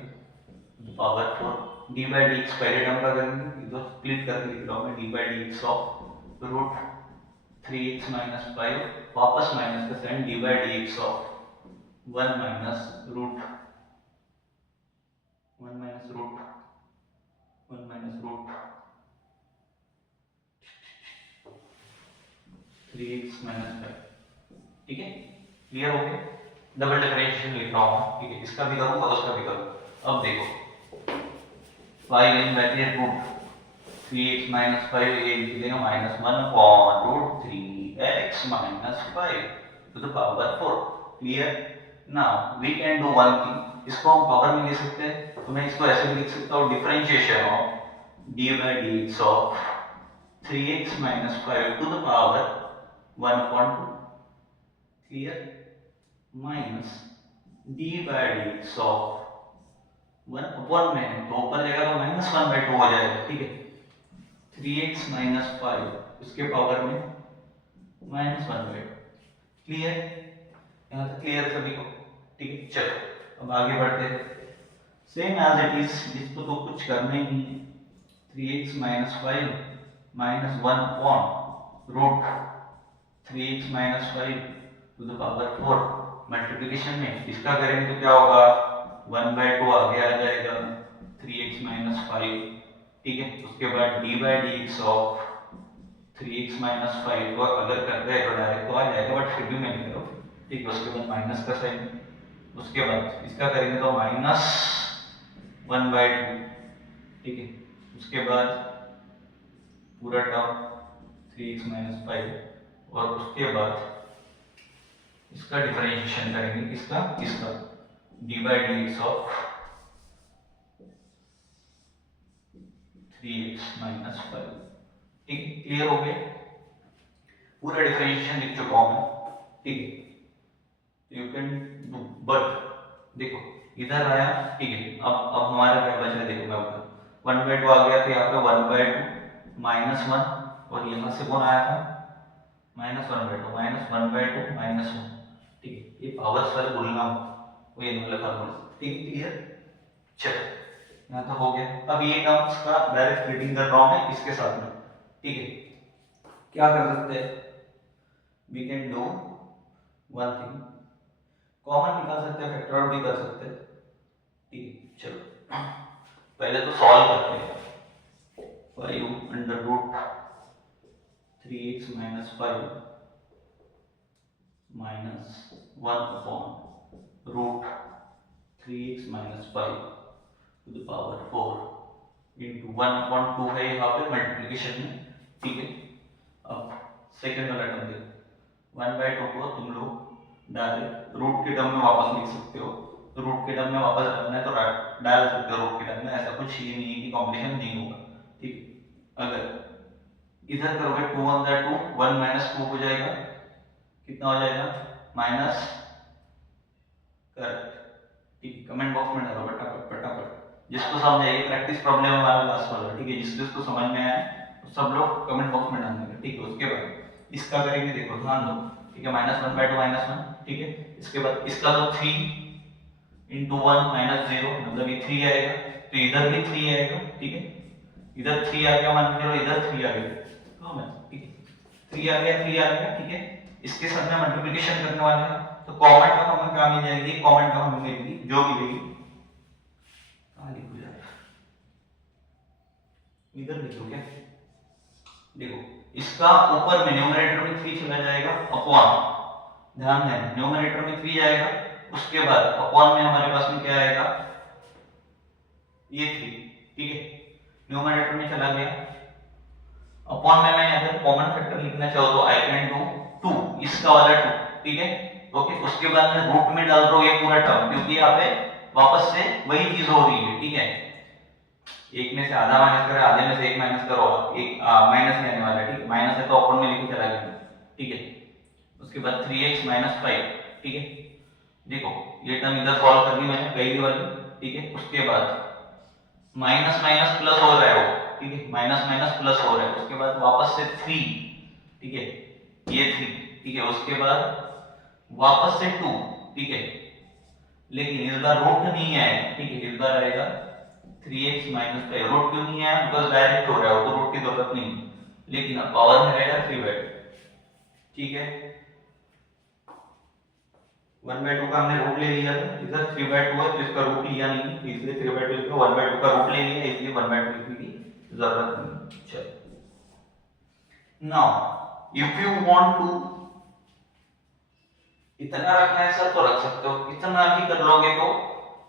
power 4 d by d x पहले टर्म का करेंगे, इधर स्प्लिट करके लिख रहा हूँ मैं, d by d x of root 3x minus 5 वापस माइनस का sign, d by d x of 1 minus root 1 minus root 3x minus 5, ठीक है। क्लियर हो गया? डबल डिफरेंशिएशन लिख रहा हूँ, ठीक है। इसका भी करूँगा उसका भी करूँगा। अब देखो 5 in bracket root 3x minus 5, ये लिख देगा -1 upon root 3x minus 5 to the power 4। Clear? Now we can do one thing, इसको हम पावर में ले सकते हैं, तो मैं इसको ऐसे भी लिख सकता हूँ, differentiation of d by d x of 3x minus 5 to the power 1/2, clear, minus d by d x of 1 upon में है तो ऊपर जाएगा तो -1/2 हो जाएगा, ठीक है। 3x माइनस 5 उसके पावर में -1/2, क्लियर? यहाँ तक क्लियर सभी को, ठीक है। चलो अब आगे बढ़ते हैं, सेम एज इट इज, इसको तो कुछ करना ही नहीं है। 3x minus 5 minus 1 upon root 3x minus 5 to the power 4 multiplication में इसका करेंगे तो क्या होगा, 1/2 आगे आ जाएगा 3x माइनस 5, ठीक है। उसके बाद D by d x of 3x minus 5 को अगर करते हैं तो डायरेक्ट तो आ जाएगा, बट फिर भी मैं लिख रहा हूँ, ठीक है। उसके बाद माइनस का साइन, उसके बाद इसका करेंगे तो -1/2, ठीक है। उसके बाद पूरा टर्म 3x माइनस 5, और उसके बाद इसका डिफरेंशिएशन करेंगे, इसका D by d x of 3x minus 5, ठीक है। क्लियर हो गया? पूरा डिफरेंशिएशन लिख चुका हूं मैं, ठीक है। यू कैन डू, बट देखो इधर आया, ठीक है। अब हमारा क्या बचा, देखो मैं ऊपर 1/2 आ गया, तो यहाँ पे 1/2 -1, और यहाँ से कौन आया था -1/2 -1/2 -1, ठीक है। ये पावर सर बोलना वो ये वाला फार्मूला, ठीक है। क्लियर? चलो यहाँ तो हो गया। अब ये टर्म्स का डायरेक्ट स्प्लिटिंग कर रहा हूं मैं इसके साथ में, ठीक है। क्या कर सकते हैं, we can do one thing, common निकाल सकते हैं, फैक्टर आउट भी कर सकते हैं, ठीक है। चलो पहले तो सॉल्व करते हैं, 5 under root 3x minus 5 minus 1 upon root 3x minus 5 to the power 4 into 1/2 है यहाँ पे मल्टीप्लिकेशन में, ठीक है। अब सेकेंड वाला टर्म देखो, 1/2 को तुम लोग डायरेक्ट रूट के टर्म में वापस लिख सकते हो, तो रूट के टर्म में वापस रखना है तो डाल सकते हो रूट के टर्म में, ऐसा कुछ ये नहीं है कि कॉम्प्लिकेशन नहीं होगा, ठीक है। अगर इधर करोगे 2 1 2 1 माइनस 2 हो जाएगा, कितना हो जाएगा माइनस, करेक्ट, ठीक है। कमेंट बॉक्स में डालो फटाफट फटाफट, जिसको समझ आएगी प्रैक्टिस प्रॉब्लम हमारा लास्ट वाला, ठीक है। जिसको समझ में आया तो सब लोग कमेंट बॉक्स में डालेंगे, ठीक है। उसके बाद इसका करेंगे, देखो ध्यान दो, ठीक है। -1/2 -1, ठीक है। इसके बाद इसका तो 3 × 1 -0 मतलब ये 3 आएगा, तो इधर भी 3 आएगा, ठीक है। इधर 3 आ गया मान लो, इधर 3 आ गया, तो ठीक है 3 आ गया 3 आ गया, ठीक है। इसके साथ में मल्टीप्लिकेशन करने वाले हैं, तो कॉमन टर्म हमें क्या मिल जाएगी, कॉमन टर्म हमें मिलेगी, जो मिलेगी कहां लिखो यार, इधर लिखो क्या, देखो इसका ऊपर में न्यूमरेटर में 3 चला जाएगा अपॉन, ध्यान देना न्यूमरेटर में 3 जाएगा, उसके बाद अपॉन में हमारे पास में क्या आएगा, ये 3, ठीक है। न्यूमरेटर में चला गया, अपॉन में मैं अगर कॉमन फैक्टर लिखना चाहूँ तो आई कैन डू 2, इसका वाला 2, ठीक है, ओके। उसके बाद मैं रूट में डाल रहा हूँ ये पूरा टर्म, क्योंकि यहाँ पे वापस से वही चीज हो रही है, ठीक है। एक में से आधा माइनस करो, आधे में से एक माइनस करो, एक माइनस नहीं आने वाला, ठीक है। माइनस है तो अपॉन में लेके चला गया, ठीक है। उसके बाद 3x - 5, ठीक है। देखो ये टर्म इधर सॉल्व कर दी मैंने पहली वाली, ठीक है। उसके बाद माइनस माइनस प्लस हो रहा है वो, ठीक है, माइनस माइनस प्लस हो रहा है। उसके बाद वापस से 3, ठीक है, ये 3, ठीक है। उसके बाद वापस से 2, ठीक है, लेकिन इस बार रूट नहीं आएगा, ठीक है। इस बार आएगा 3x - 5, रूट क्यों नहीं आया, बिकॉज डायरेक्ट हो रहा है, तो रूट की जरूरत नहीं, लेकिन अब पावर में रहेगा 3/2, ठीक है। 1/2 का हमने रूट ले लिया था, इधर 3/2 है तो इसका रूट लिया नहीं, इसलिए 3/2 लिखा, 1/2 का रूट ले लिया इसलिए 1/2 लिखने की जरूरत नहीं। चलो now if you want to इतना रखना है सर तो रख सकते हो, इतना भी कर लोगे तो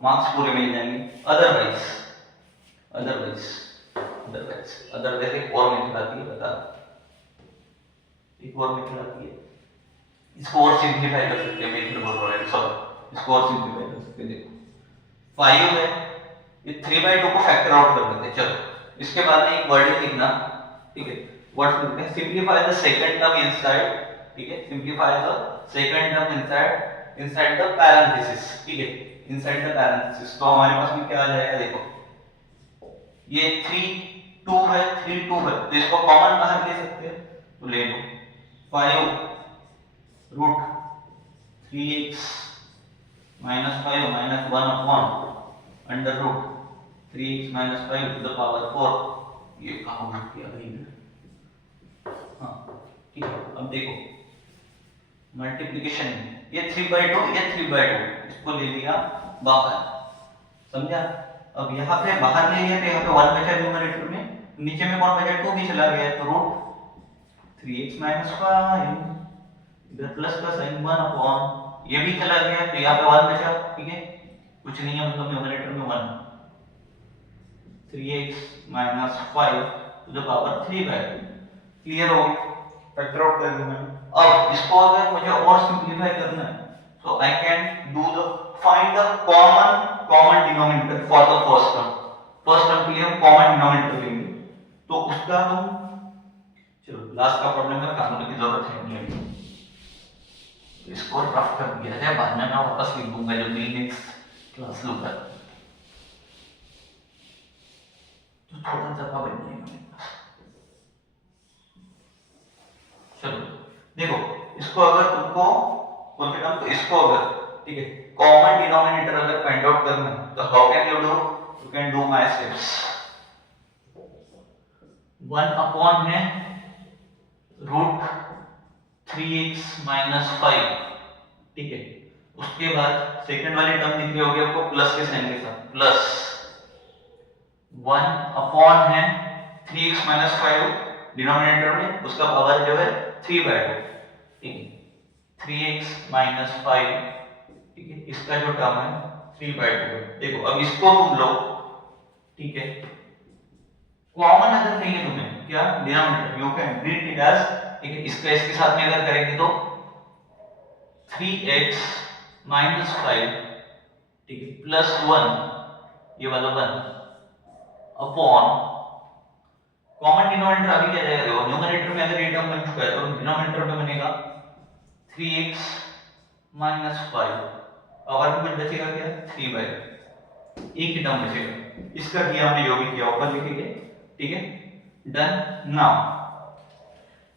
मार्क्स पूरे मिल जाएंगे, अदरवाइज अदरवाइज अदरवाइज अदरवाइज एक और मेथड आती है, बता, एक और मेथड आती है, इसको और सिंपलीफाई कर सकते हैं, मेथड बोल रहा है सॉरी, इसको और सिंपलीफाई कर सकते हैं। देखो 5 है, ये 3/2 को फैक्टर आउट कर देते हैं, चलो। इसके बाद में एक वर्ड लिखना, ठीक है, वर्ड लिखते हैं, simplify the second term inside, ठीक है, simplify the second term inside the parenthesis, ठीक है, इनसाइड द पैरेंथेसिस। तो हमारे पास में क्या आ जाएगा, देखो ये 3 2 है, 3 2 है, तो इसको कॉमन बाहर ले सकते हैं, तो ले लो 5 root 3x - 5 - 1 upon under root 3x - 5 to the power 4, ये कहाँ भूल किया भाई मैं, हाँ ठीक है। अब देखो मल्टीप्लिकेशन, ये 3/2 ये 3/2, इसको ले लिया बाहर, समझा। अब यहाँ पे बाहर ले लिया तो यहाँ पे 1 बचा न्यूमरेटर में, नीचे में कौन बचा, 2 भी चला गया, तो रूट 3x - 5, इधर प्लस का साइन 1 अपॉन, ये भी चला गया तो यहाँ पे 1 बचा, ठीक है, कुछ नहीं है, मतलब न्यूमरेटर में 1, 3x - 5 to the power 3/2, clear हो गया, फैक्टर आउट कर दूंगा। अब इसको अगर मुझे और सिंपलीफाई करना है तो I can do the find the common denominator for the first term के लिए हम कॉमन डिनोमिनेटर लेंगे, तो उसका हम, चलो लास्ट का प्रॉब्लम में कानून की जरूरत है नहीं अभी, इसको रफ कर दिया जाए, बाद में मैं वापस लिख दूंगा जब भी नेक्स्ट क्लास लूंगा, तो थोड़ा जगह बन जाएगा मेरे पास। चलो देखो, इसको अगर तुमको कौन से टर्म, तो इसको अगर, ठीक है, कॉमन डिनोमिनेटर अगर फाइंड आउट करना है तो how can you do, you can do my steps. 1 upon है रूट 3x - 5, ठीक है। उसके बाद सेकंड वाले टर्म लिख रहे होगे आपको प्लस के साइन के साथ, प्लस 1 अपॉन है 3x - 5 डिनोमिनेटर में, उसका पावर जो है 3/2, ठीक है, 3x - 5, ठीक है, इसका जो टर्म है 3/2 है। देखो अब इसको तुम लो, ठीक है, कॉमन अगर चाहिए तुम्हें क्या, denominator, you can treat it as, ठीक है, इसका इसके साथ में अगर करेंगे तो 3x माइनस 5, ठीक है, प्लस 1, ये वाला 1 अपॉन, कॉमन डिनोमिनेटर अभी क्या जाएगा, देखो न्यूमरेटर में अगर ये टर्म बन चुका है तो डिनोमिनेटर में बनेगा 3x माइनस 5, पावर में कुछ बचेगा क्या, 3/, एक ही टर्म बचेगा। इसका किया हमने जो भी किया ऊपर लिखेंगे, ठीक है, डन। नाउ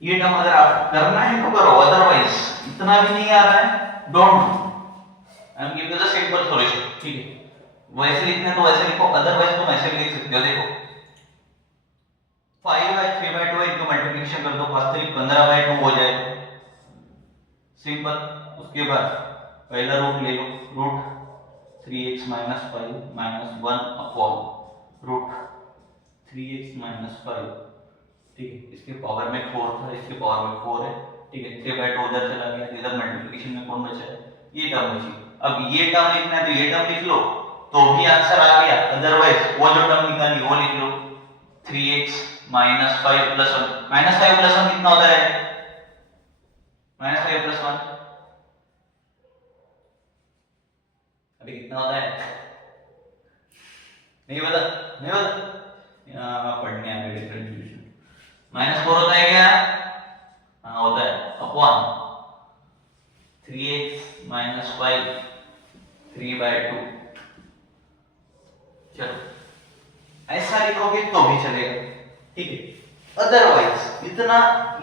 ये टर्म अगर आप करना है तो करो, अदरवाइज इतना भी नहीं आ रहा है, don't do, I am giving the simple solution, ठीक है। वैसे लिखना है तो वैसे लिखो, अदरवाइज तुम ऐसे भी लिख सकते हो। देखो 5/3/2 इनका मल्टीप्लिकेशन कर दो, वास्तविक 15/2 हो जाएगा, सिंपल। उसके बाद पहला रूट ले लो, root 3x minus 5 minus 1 upon root 3x minus 5, ठीक है। इसके पावर में 4 था, इसके पावर में 4 है, ठीक है। 3/2 उधर चला गया, इधर मल्टीप्लिकेशन में कौन बचा है, ये टर्म बची। अब ये टर्म लिखना है तो ये टर्म लिख लो तो भी आंसर आ गया, अदरवाइज वो जो टर्म निकाली वो लिख लो, 3x minus 5 plus 1, minus 5 plus 1 कितना होता है, माइनस 5 प्लस 1 अभी कितना होता है, नहीं पता, नहीं पता, यहाँ पढ़ने आ गए डिफरेंशिएशन, -4 होता है क्या, हाँ होता है, अपॉन 3x माइनस 5 3/2, चलो ऐसा लिखोगे तो भी चलेगा, ठीक है। अदरवाइज इतना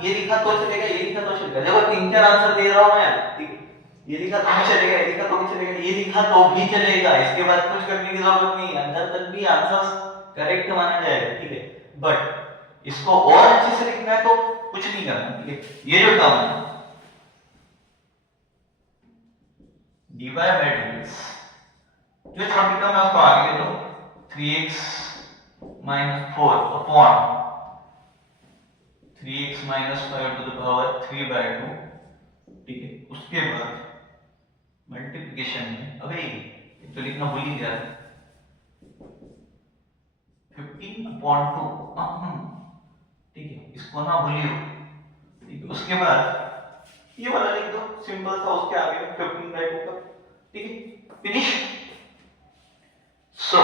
ये लिखा तो चलेगा, ये लिखा तो चलेगा, देखो 3-4 आंसर दे रहा हूं मैं, ठीक है। ये लिखा तो भी चलेगा, ये लिखा तो भी चलेगा, ये लिखा तो भी चलेगा, इसके बाद कुछ करने की जरूरत नहीं है, अंदर तक भी आंसर करेक्ट माना जाएगा, ठीक है। बट इसको और अच्छे से लिखना है तो कुछ नहीं करना, ठीक है। ये जो टर्म है dy by dx, जो छोटी टर्म है उसको आगे ले लो, 3x minus 4 upon 3x minus 5 to the power 3/2, ठीक है। उसके बाद मल्टीप्लिकेशन में, अबे तो लिखना भूल ही गया, 15/2, ठीक है, इसको ना भूलियो, ठीक है। उसके बाद ये वाला लिख दो, सिंपल सा, उसके आगे 15/2 का, ठीक है, फिनिश। सो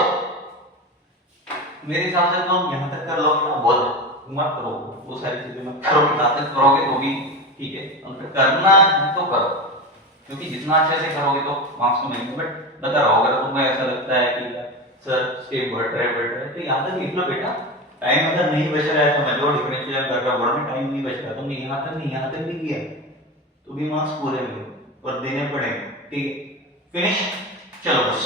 मेरे हिसाब से तो यहां तक कर लोगे ना, बहुत मत करो, वो सारी चीजें मत करो, ताकत करोगे तो भी ठीक है, और करना है तो करो, क्योंकि जितना अच्छे से करोगे तो मार्क्स तो मिलेंगे। बट बता रहा हूँ, अगर तुम्हें ऐसा लगता है कि सर स्टेप बढ़ रहा है तो यहाँ तक लिख लो बेटा, टाइम अगर नहीं बच रहा है तो मैं जो डिफरेंशियल कर रहा हूँ बोर्ड में टाइम नहीं बच रहा, तुमने यहाँ तक नहीं, यहाँ तक भी किया तो भी मार्क्स पूरे मिले और देने पड़ेंगे, ठीक है। फिनिश, चलो बस।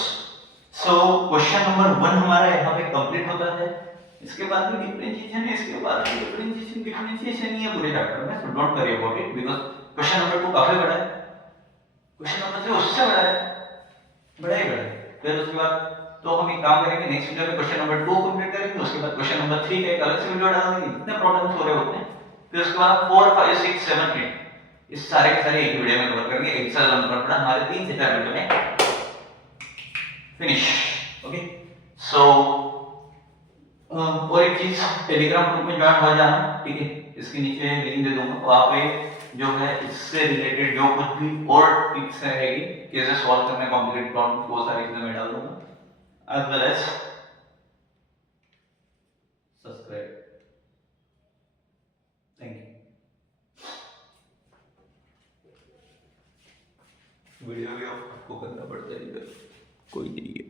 सो क्वेश्चन नंबर 1 हमारा यहाँ पे कंप्लीट होता है। इसके बाद में डिफरेंशिएशन है, इसके बाद में डिफरेंशिएशन ही है पूरे चैप्टर में, so don't worry about it, because question number 2 काफी बड़ा है, क्वेश्चन नंबर 3 उससे बड़ा है, बड़ा ही बड़ा है। फिर उसके बाद तो हम एक काम करेंगे, नेक्स्ट वीडियो में क्वेश्चन नंबर 2 कंप्लीट करेंगे, उसके बाद क्वेश्चन नंबर 3 का एक अलग से वीडियो डाल देंगे, कितने प्रॉब्लम्स हो रहे होते हैं। फिर उसके बाद 4 5 6 7 8 इस सारे के सारे एक वीडियो में कवर करेंगे, एक्सेल कवर हमारे 3 से 4 वीडियो में फिनिश, ओके। सो और एक चीज, टेलीग्राम ग्रुप में ज्वाइन हो जाना, ठीक है, इसके नीचे लिंक दे दूंगा, वहां पे जो है इससे रिलेटेड जो कुछ भी और टिप्स रहेगी, कैसे सॉल्व करना है कॉम्प्लिकेटेड प्रॉब्लम, वो सारी चीजें मैं डाल दूंगा, as well as subscribe. Thank you. Video भी आपको करना पड़ता है इधर, कोई नहीं है।